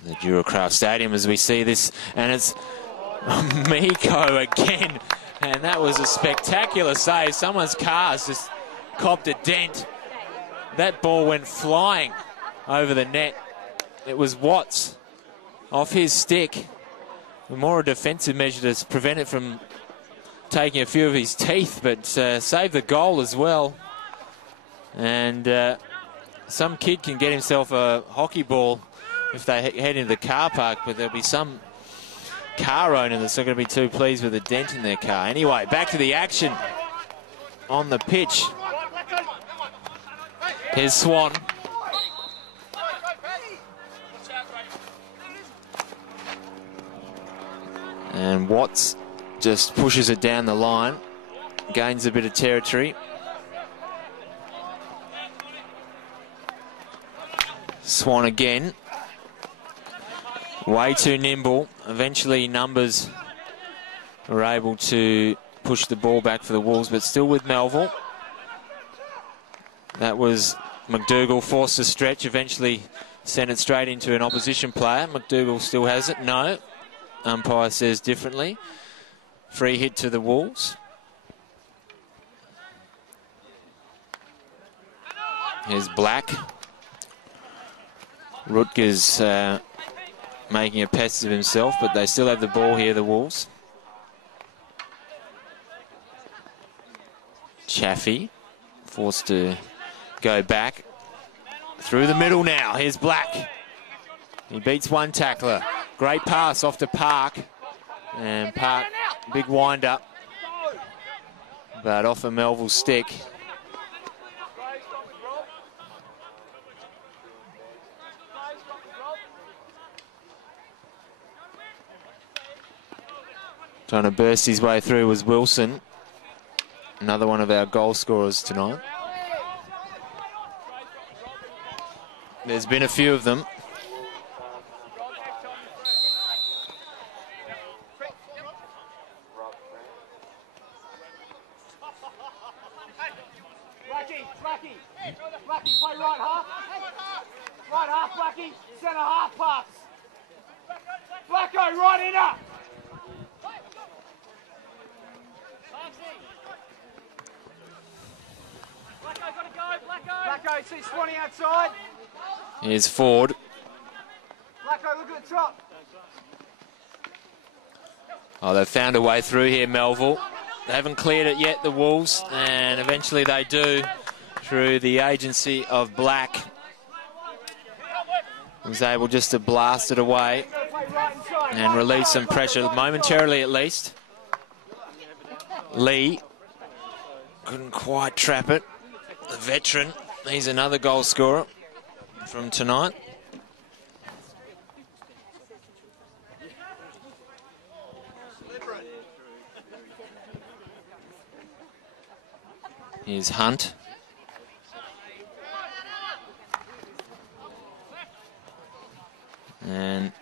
the Duracraft Stadium as we see this, and it's Miko again, and that was a spectacular save. Someone's car's just copped a dent. That ball went flying over the net. It was Watts off his stick. More a defensive measure to prevent it from taking a few of his teeth, but saved the goal as well. And some kid can get himself a hockey ball if they head into the car park, but there'll be some car owner that's not going to be too pleased with a dent in their car. Anyway, back to the action on the pitch. Here's Swan. And Watts just pushes it down the line, gains a bit of territory. Swan again. Way too nimble. Eventually numbers were able to push the ball back for the Wolves, but still with Melville. That was McDougall forced to stretch, eventually sent it straight into an opposition player. McDougall still has it. No. Umpire says differently. Free hit to the Wolves. Here's Black. Rutgers making a pest of himself, but they still have the ball here, the Wolves. Chaffee forced to go back. Through the middle now. Here's Black. He beats one tackler. Great pass off to Park. And Park, big wind up. But off a Melville stick. Trying to burst his way through was Wilson. Another one of our goal scorers tonight. There's been a few of them. Blackie, play right half. Right half, Blackie. Centre half pass. Blacko, right in up. Blacko, gotta go, Blacko. Blacko, see Swanee outside. Here's Ford. Blacko, look at the top. Oh, they've found a way through here, Melville. They haven't cleared it yet, the Wolves, and eventually they do through the agency of Black. Was able just to blast it away and relieve some pressure, momentarily at least. Lee couldn't quite trap it. The veteran, he's another goal scorer from tonight. Here's Hunt. And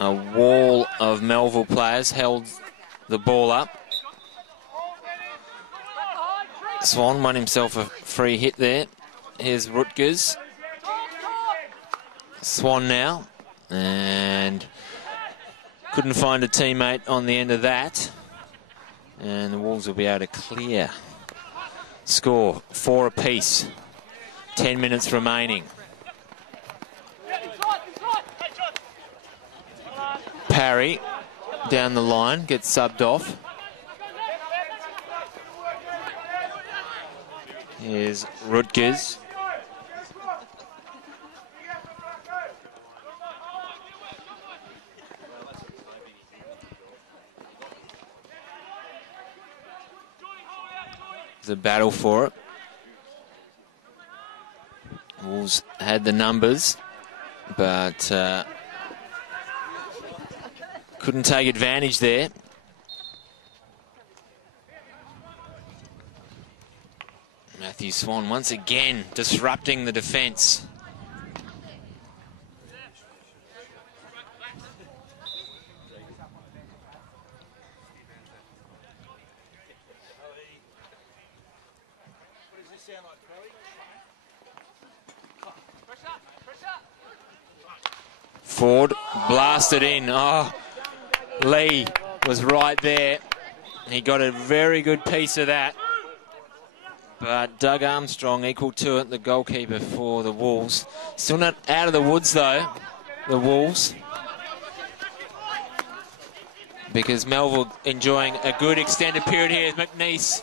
a wall of Melville players held the ball up. Swan won himself a free hit there. Here's Rutgers. Swan now. And couldn't find a teammate on the end of that. And the Wolves will be able to clear. Score 4 apiece. 10 minutes remaining. Parry down the line, gets subbed off. Here's Rutgers. There's a battle for it. Wolves had the numbers, but couldn't take advantage there. Matthew Swan once again disrupting the defence. Ford blasted in. Oh, Lee was right there. He got a very good piece of that. But Doug Armstrong equal to it, the goalkeeper for the Wolves. Still not out of the woods though, the Wolves. Because Melville enjoying a good extended period here. McNeese.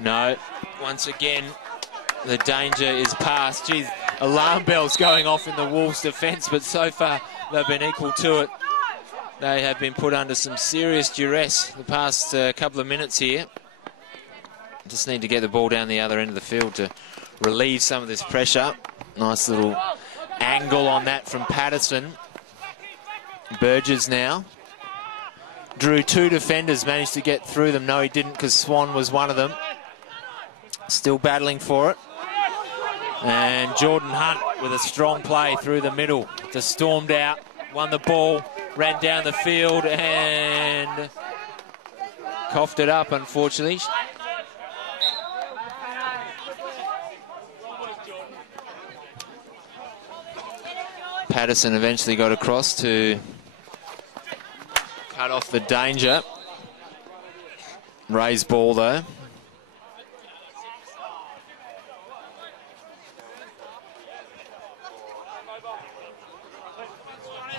No, once again, the danger is past. Geez, alarm bells going off in the Wolves' defence, but so far they've been equal to it. They have been put under some serious duress the past couple of minutes here. Just need to get the ball down the other end of the field to relieve some of this pressure. Nice little angle on that from Patterson. Burgess now. Drew 2 defenders, managed to get through them. No, he didn't, because Swan was one of them. Still battling for it. And Jordan Hunt with a strong play through the middle. Just stormed out, won the ball, ran down the field and coughed it up, unfortunately. Patterson eventually got across to cut off the danger. Raised ball though.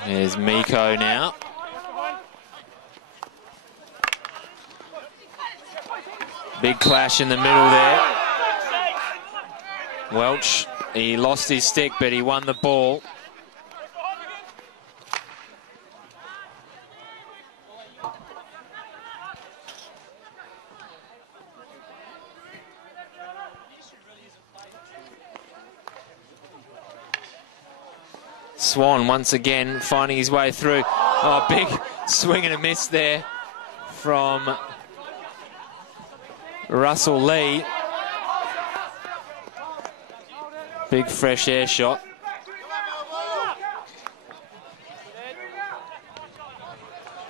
There's Miko now. Big clash in the middle there. Welch, he lost his stick, but he won the ball. Swan once again finding his way through. Oh, big swing and a miss there from Russell Lee. Big fresh air shot.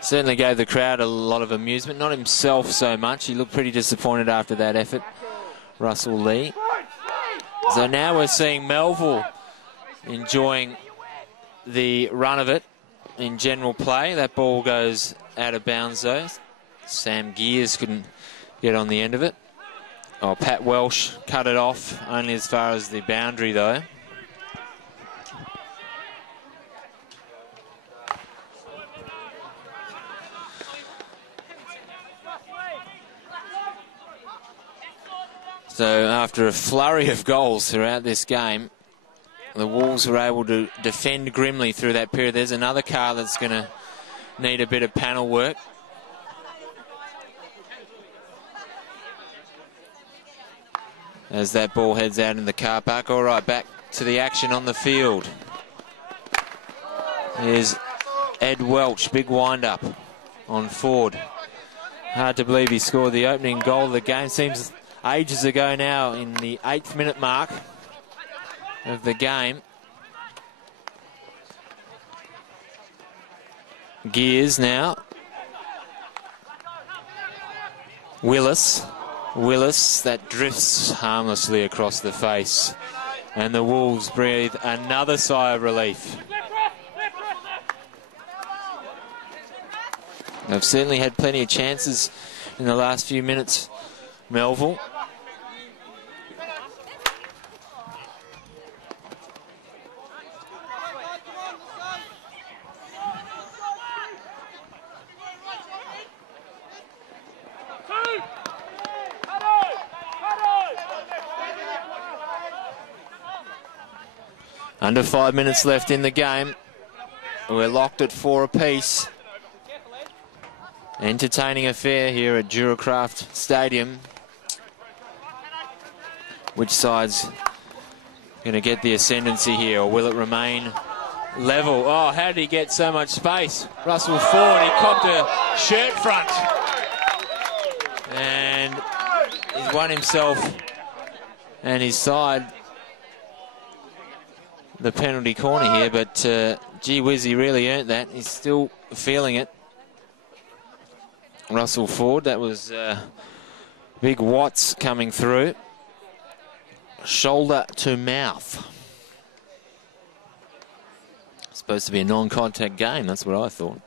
Certainly gave the crowd a lot of amusement. Not himself so much. He looked pretty disappointed after that effort, Russell Lee. So now we're seeing Melville enjoying the run of it in general play. That ball goes out of bounds though. Sam Gears couldn't get on the end of it. Oh, Pat Welsh cut it off, only as far as the boundary though. So after a flurry of goals throughout this game, the Wolves were able to defend grimly through that period. There's another car that's going to need a bit of panel work. As that ball heads out in the car park. All right, back to the action on the field. Here's Ed Welch, big wind-up on Ford. Hard to believe he scored the opening goal of the game. Seems ages ago now, in the 8th minute mark of the game. Gears now. Willis, that drifts harmlessly across the face. And the Wolves breathe another sigh of relief. They've certainly had plenty of chances in the last few minutes, Melville. Under 5 minutes left in the game. We're locked at 4 apiece. Entertaining affair here at Duracraft Stadium. Which side's going to get the ascendancy here, or will it remain level? Oh, how did he get so much space? Russell Ford, he copped a shirt front. And he's won himself and his side the penalty corner here, but gee whiz, he really earned that. He's still feeling it. Russell Ford, that was big Watts coming through. Shoulder to mouth. Supposed to be a non-contact game, that's what I thought.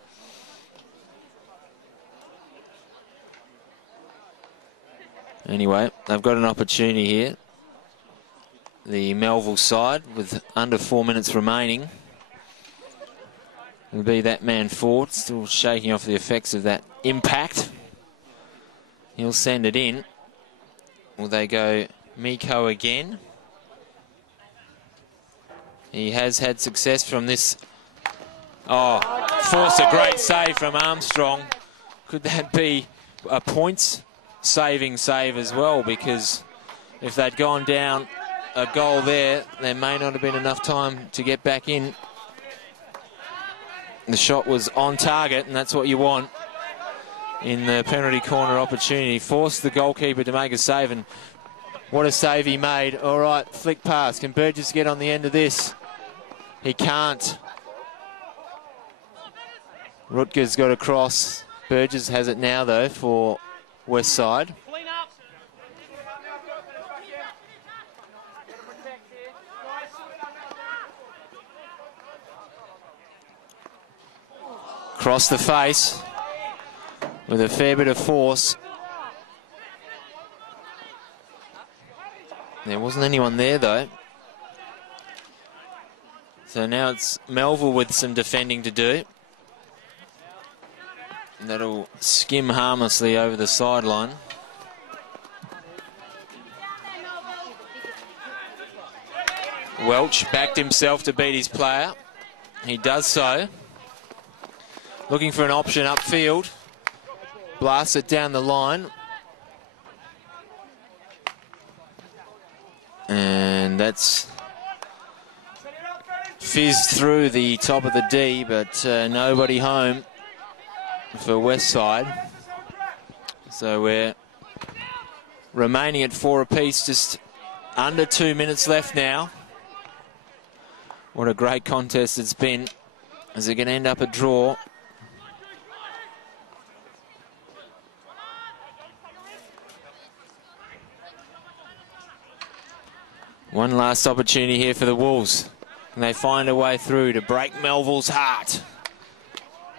Anyway, they've got an opportunity here. The Melville side with under 4 minutes remaining. It'll be that man Ford, still shaking off the effects of that impact. He'll send it in. Will they go Miko again? He has had success from this. Oh, forced a great save from Armstrong. Could that be a points-saving save as well? Because if they'd gone down a goal there may not have been enough time to get back in. The shot was on target, and that's what you want in the penalty corner opportunity. Forced the goalkeeper to make a save, and what a save he made. All right, flick pass. Can Burgess get on the end of this? He can't. Rutger's got a cross. Burgess has it now, though, for West Side. Across the face with a fair bit of force. There wasn't anyone there though. So now it's Melville with some defending to do. And that'll skim harmlessly over the sideline. Welch backed himself to beat his player. He does so. Looking for an option upfield. Blasts it down the line. And that's fizzed through the top of the D, but nobody home for West Side. So we're remaining at 4 apiece, just under 2 minutes left now. What a great contest it's been. Is it going to end up a draw? One last opportunity here for the Wolves. And they find a way through to break Melville's heart.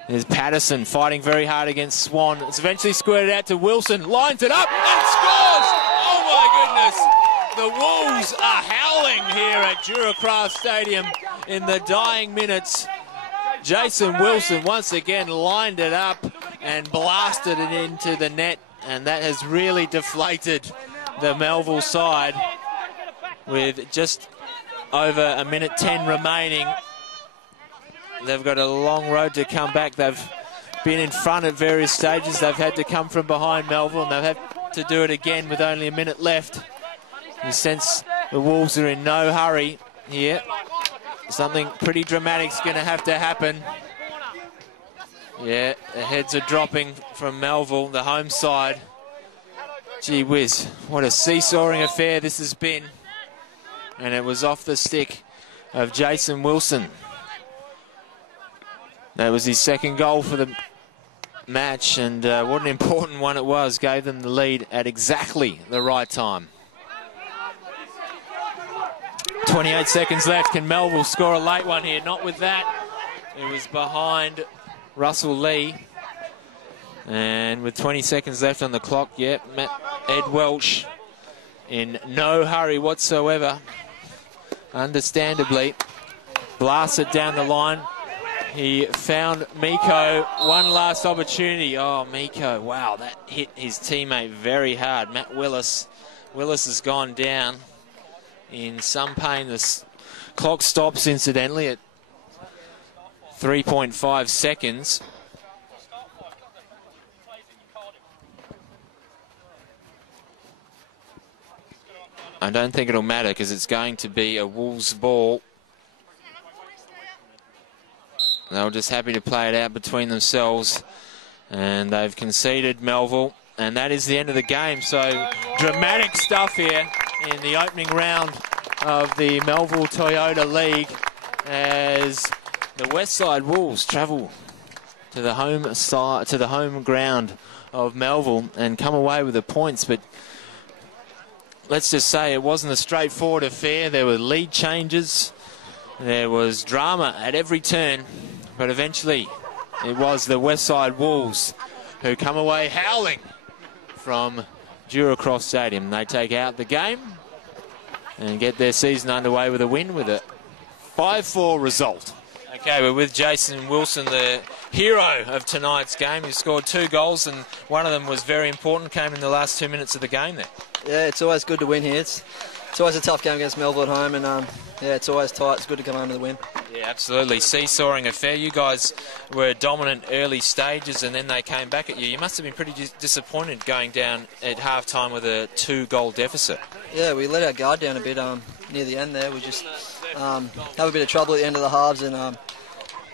There's Patterson fighting very hard against Swan. It's eventually squirted out to Wilson. Lines it up and scores! Oh my goodness! The Wolves are howling here at Duracraft Stadium in the dying minutes. Jason Wilson once again lined it up and blasted it into the net. And that has really deflated the Melville side. With just over a minute 10 remaining, they've got a long road to come back. They've been in front at various stages. They've had to come from behind Melville, and they've had to do it again with only a minute left. You sense the Wolves are in no hurry here. Something pretty dramatic's going to have to happen. Yeah, the heads are dropping from Melville, the home side. Gee whiz, what a seesawing affair this has been. And it was off the stick of Jason Wilson. That was his second goal for the match, and what an important one it was. Gave them the lead at exactly the right time. 28 seconds left. Can Melville score a late one here? Not with that. It was behind Russell Lee. And with 20 seconds left on the clock, yep, Ed Welsh in no hurry whatsoever. Understandably, blasted down the line. He found Miko, one last opportunity. Oh, Miko, wow, that hit his teammate very hard. Matt Willis. Willis has gone down in some pain. The clock stops, incidentally, at 3.5 seconds. I don't think it'll matter because it's going to be a Wolves ball. They were just happy to play it out between themselves, and they've conceded, Melville, and that is the end of the game. So dramatic stuff here in the opening round of the Melville Toyota League as the Westside Wolves travel to the home side, to the home ground of Melville and come away with the points. But let's just say it wasn't a straightforward affair. There were lead changes. There was drama at every turn. But eventually it was the Westside Wolves who come away howling from Duracross Stadium. They take out the game and get their season underway with a win with a 5-4 result. Okay, we're with Jason Wilson, the hero of tonight's game. He scored 2 goals, and one of them was very important, came in the last 2 minutes of the game there. Yeah, it's always good to win here. It's always a tough game against Melville at home, and yeah, it's always tight. It's good to come home with a win. Yeah, absolutely. Seesawing affair. You guys were dominant early stages, and then they came back at you. You must have been pretty disappointed going down at half-time with a 2-goal deficit. Yeah, we let our guard down a bit near the end there. We just have a bit of trouble at the end of the halves and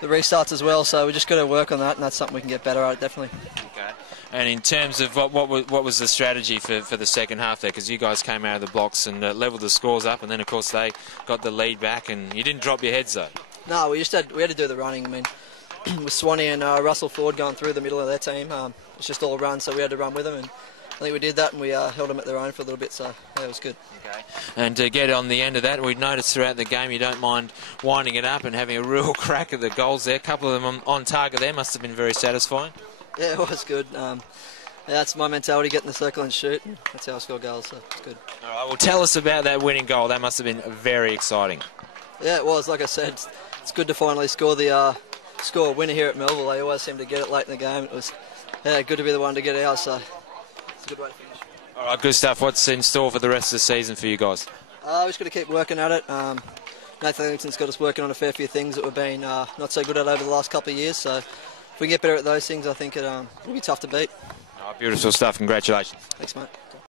the restarts as well, so we just got to work on that, and that's something we can get better at, definitely. Okay. And in terms of what was the strategy for the second half there? Because you guys came out of the blocks and levelled the scores up, and then, of course, they got the lead back, and you didn't drop your heads, though. No, we had to do the running. I mean, with Swanee and Russell Ford going through the middle of their team, it's just all run, so we had to run with them, and I think we did that, and we held them at their own for a little bit, so yeah, it was good. Okay. And to get on the end of that, we've noticed throughout the game you don't mind winding it up and having a real crack at the goals there. A couple of them on target there must have been very satisfying. Yeah, it was good. Yeah, that's my mentality, get in the circle and shoot, and that's how I score goals, so it's good. All right, well, tell us about that winning goal. That must have been very exciting. Yeah, it was. Like I said, it's good to finally score a winner here at Melville. They always seem to get it late in the game. It was good to be the one to get it out, so it's a good way to finish. All right, good stuff. What's in store for the rest of the season for you guys? We just got to keep working at it. Nathan Ellington's got us working on a fair few things that we've been not so good at over the last couple of years, so if we can get better at those things, I think it'll be tough to beat. All right, beautiful stuff. Congratulations. Thanks, mate.